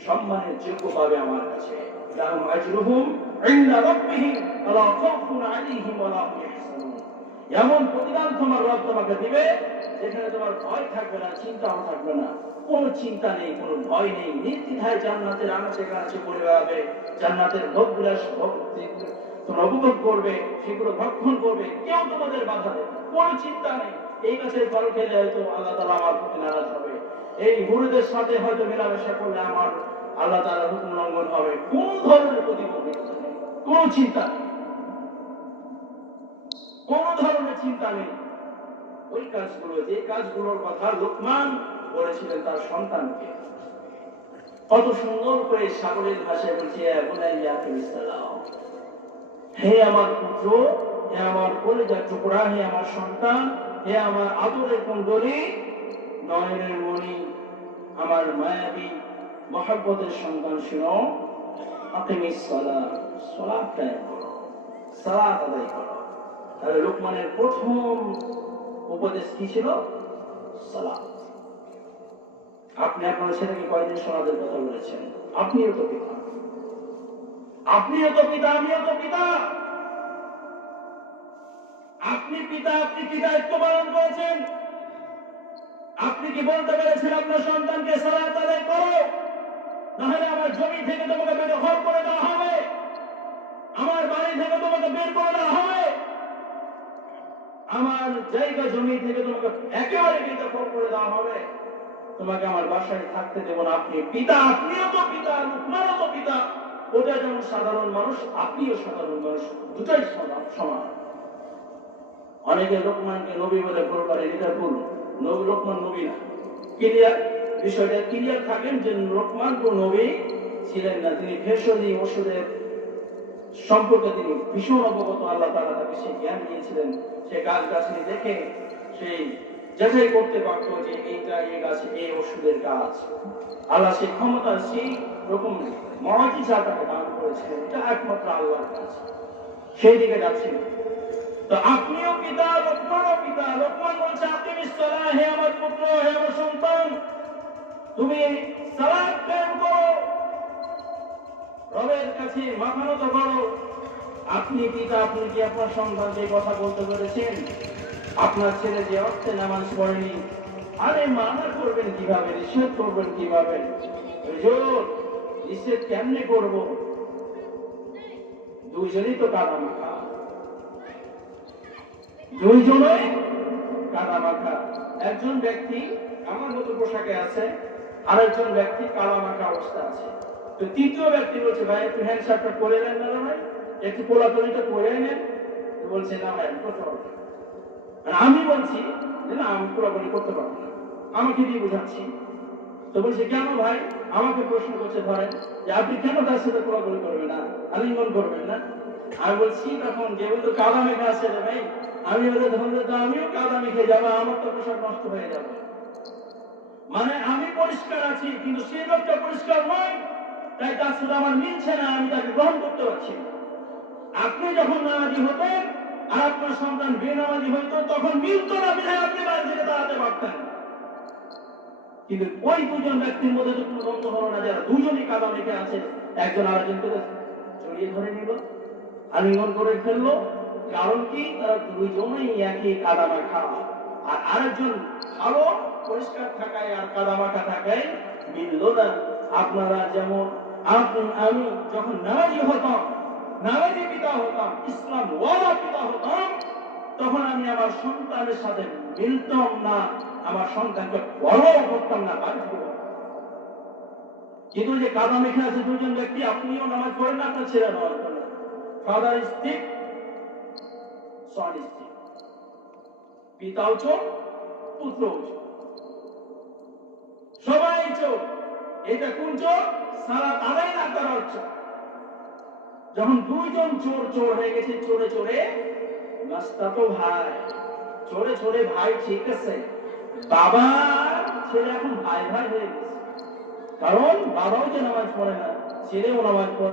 সম্মানের যোগ্য পাবে আমার কাছে। লাহুম আজরুহুম ইনদা রাব্বিহিম ওয়ালা খাউফুন আলাইহিম ওয়ালা হুম ইয়াহজানুন। এমন প্রতিদান তোমার রব তোমাকে দিবে যেখানে তোমার ভয় থাকবে না, চিন্তাও থাকবে না, কোনো চিন্তা নেই, কোনো ভয় নেই, নির্দ্বিধায় জান্নাতের আনাচে কানাচে পড়ে বেড়াবে, জান্নাতের ভোগবিলাস তোমরা উপভোগ করবে, সেগুলো ভক্ষণ করবে, কেউ তোমাদের বাধা দেবে, কোনো চিন্তা নেই। এই গাছের ফল খেলে হয়তো আল্লাহ তাআলা আমার প্রতি নারাজ হবে, এই মুরিদের সাথে হয়তো মেলামেশা করলে আমার আল্লাহ তাআলার হুকুম লঙ্ঘন হবে, কোন ধরনের প্রতিবন্ধকতা নেই, কোনো চিন্তা নেই, কোন ধরনের চিন্তা নেই। ওই কাজগুলো, যে কাজগুলোর কথা লোকমান বলেছিলেন তার সন্তানকে, কত সুন্দর করে সাগরের ভাষায় বলছে, হে আমার পুত্র, হে আমার কলিজার টুকরা, হে আমার সন্তান, হে আমার আদরের কুণ্ডলী, নয়নের মণি, আমার মায়াবী মহব্বতের সন্তান, শুনো, আকিমিস সালাত, সালাত কায়েম করো, সালাত আদায় করো। তাহলে লোকমানের প্রথম উপদেশ কি ছিল? সালাত। আপনি আপনার ছেলেকে কয়দিন সালাতের কথা বলেছেন? আপনিও তো পিতা, আপনিও তো পিতা, আমিও তো পিতা। আপনি পিতা, আপনি কি দায়িত্ব পালন করেছেন? আপনি কি বলতে পেরেছেন আপনার সন্তানকে সালাত আদায় করো, নাহলে আমার জমি থেকে তোমাকে বেদখল করে দেওয়া হবে, আমার বাড়ি থেকে তোমাকে বের করে দেওয়া হবে, আমার জায়গা জমি থেকে তোমাকে একেবারে বেদখল করে দেওয়া হবে, তোমাকে আমার বাসায় থাকতে দেব না। আপনি পিতা, আপনিও তো পিতা, লোকমানও তো পিতা। ওটা যেমন সাধারণ মানুষ, আপনিও সাধারণ মানুষ, দুটাই সমান। অনেকে লোকমানকে নবী বলে ভুল করে, এটা ভুল। লোকমান নবী না, ক্লিয়ার, বিষয়টা ক্লিয়ার থাকেন যে লোকমান কোন নবী ছিলেন না, তিনি ভেষজী ওষুধের সম্পর্কে তিনি ভীষণ অবগত। আল্লাহ তাআলা তাকে সেই জ্ঞান দিয়েছিলেন, সে গাছ গাছনি দেখে সেই যাচাই করতে পারতো যে এইটা এই গাছ এই ওষুধের গাছ। আল্লাহ সেই ক্ষমতা, সেই রকম মুআজিজা তাকে দান করেছিলেন, এটা একমাত্র আল্লাহর কাজ। সেই দিকে যাচ্ছেন। তো আপনিও পিতা, লোকমানও পিতা। লোকমান বলছে, আকিমিস সালাহ, হে আমার পুত্র, হে আমার সন্তান, তুমি সালাত কায়েম করো, রবের কাছে মাথা নত করো। আপনি পিতা, আপনি কি আপনার সন্তানকে কথা বলতে পেরেছেন? আপনার ছেলে যে অর্থে নামাজ পড়েনি, আরে মানা করবেন কিভাবে, নিষেধ করবেন কিভাবে? নিষেধ কেমনে করব? দুইজনই তো কাদা মাখা, দুইজনই কাদা মাখা। একজন ব্যক্তি আমার মতো পোশাকে আছে, আরেকজন ব্যক্তি কাদা মাখা অবস্থা আছে। তো তৃতীয় ব্যক্তি বলছে, ভাই একটু হ্যান্ড শার্টটা করে নেন না ভাই, একটু কোলাকুলিটা করে নেন। বলছে, না ভাই করতে পারবো না। আমি বলছি যে না, আমি কোলাকুলি করতে পারবো না, আমাকে দিয়ে বোঝাচ্ছি। তো বলছে, কেন ভাই? আমাকে প্রশ্ন করছে, ধরেন যে আপনি কেন তার সাথে কোলাকুলি করবেন না, আলিঙ্গন করবেন না? আমি বলছি তখন যে বলতো কাদা মেঘা আছে রে ভাই, আমি ওদের ধরলে তো আমিও কাদা মেখে যাবো, আমার তো পোশাক নষ্ট হয়ে যাবে। মানে আমি পরিষ্কার আছি কিন্তু সেই লোকটা পরিষ্কার নয়, তাই তার সাথে আমার মিলছে না, আমি তাকে গ্রহণ করতে পারছি না। আপনি যখন নামাজি হতেন আর আপনার সন্তান বেনামাজি হইতো, তখন মিলতো না, বিধায় আপনি বাড়ি থেকে দাঁড়াতে পারতেন। কিন্তু ওই দুজন ব্যক্তির মধ্যে তো কোনো দ্বন্দ্ব হলো না, যারা দুজনই কাদা মেখে আছে, একজন আরেকজনকে জড়িয়ে ধরে নিল, আলিঙ্গন করে ফেললো। কারণ কি? তারা দুইজনেই একই কাদা মাখা। আর আরেকজন ভালো পরিষ্কার থাকায় আর কাদা মাখা থাকায় মিলল না। আপনারা যেমন আমি যখন নামাজি হতাম, নামাজি পিতা হতাম, ইসলাম ওয়ালা পিতা হতাম, তখন আমি আমার সন্তানের সাথে মিলতাম না, আমার সন্তানকে বড় করতাম না, বাড়ি থেকে বড়। কিন্তু যে কাদা মেখে আছে দুজন ব্যক্তি, আপনিও নামাজ পড়েন না, আপনার ছেলে নামাজ পড়েন, ফাদার স্টিক সন স্টিক, পিতাও চোখ পুত্রও চোখ, সবাই চোখ। এটা কোন চোখ? সালাত আদায় না করার চোখ। যখন দুইজন চোর চোর হয়ে গেছে, চোরে চোরে মাস্তাতো ভাই, চোরে চোরে ভাই, ঠিক আছে, বাবা ছেলে এখন ভাই ভাই হয়ে গেছে। কারণ বাবাও যে নামাজ পড়ে না, ছেলেও নামাজ পড়ে।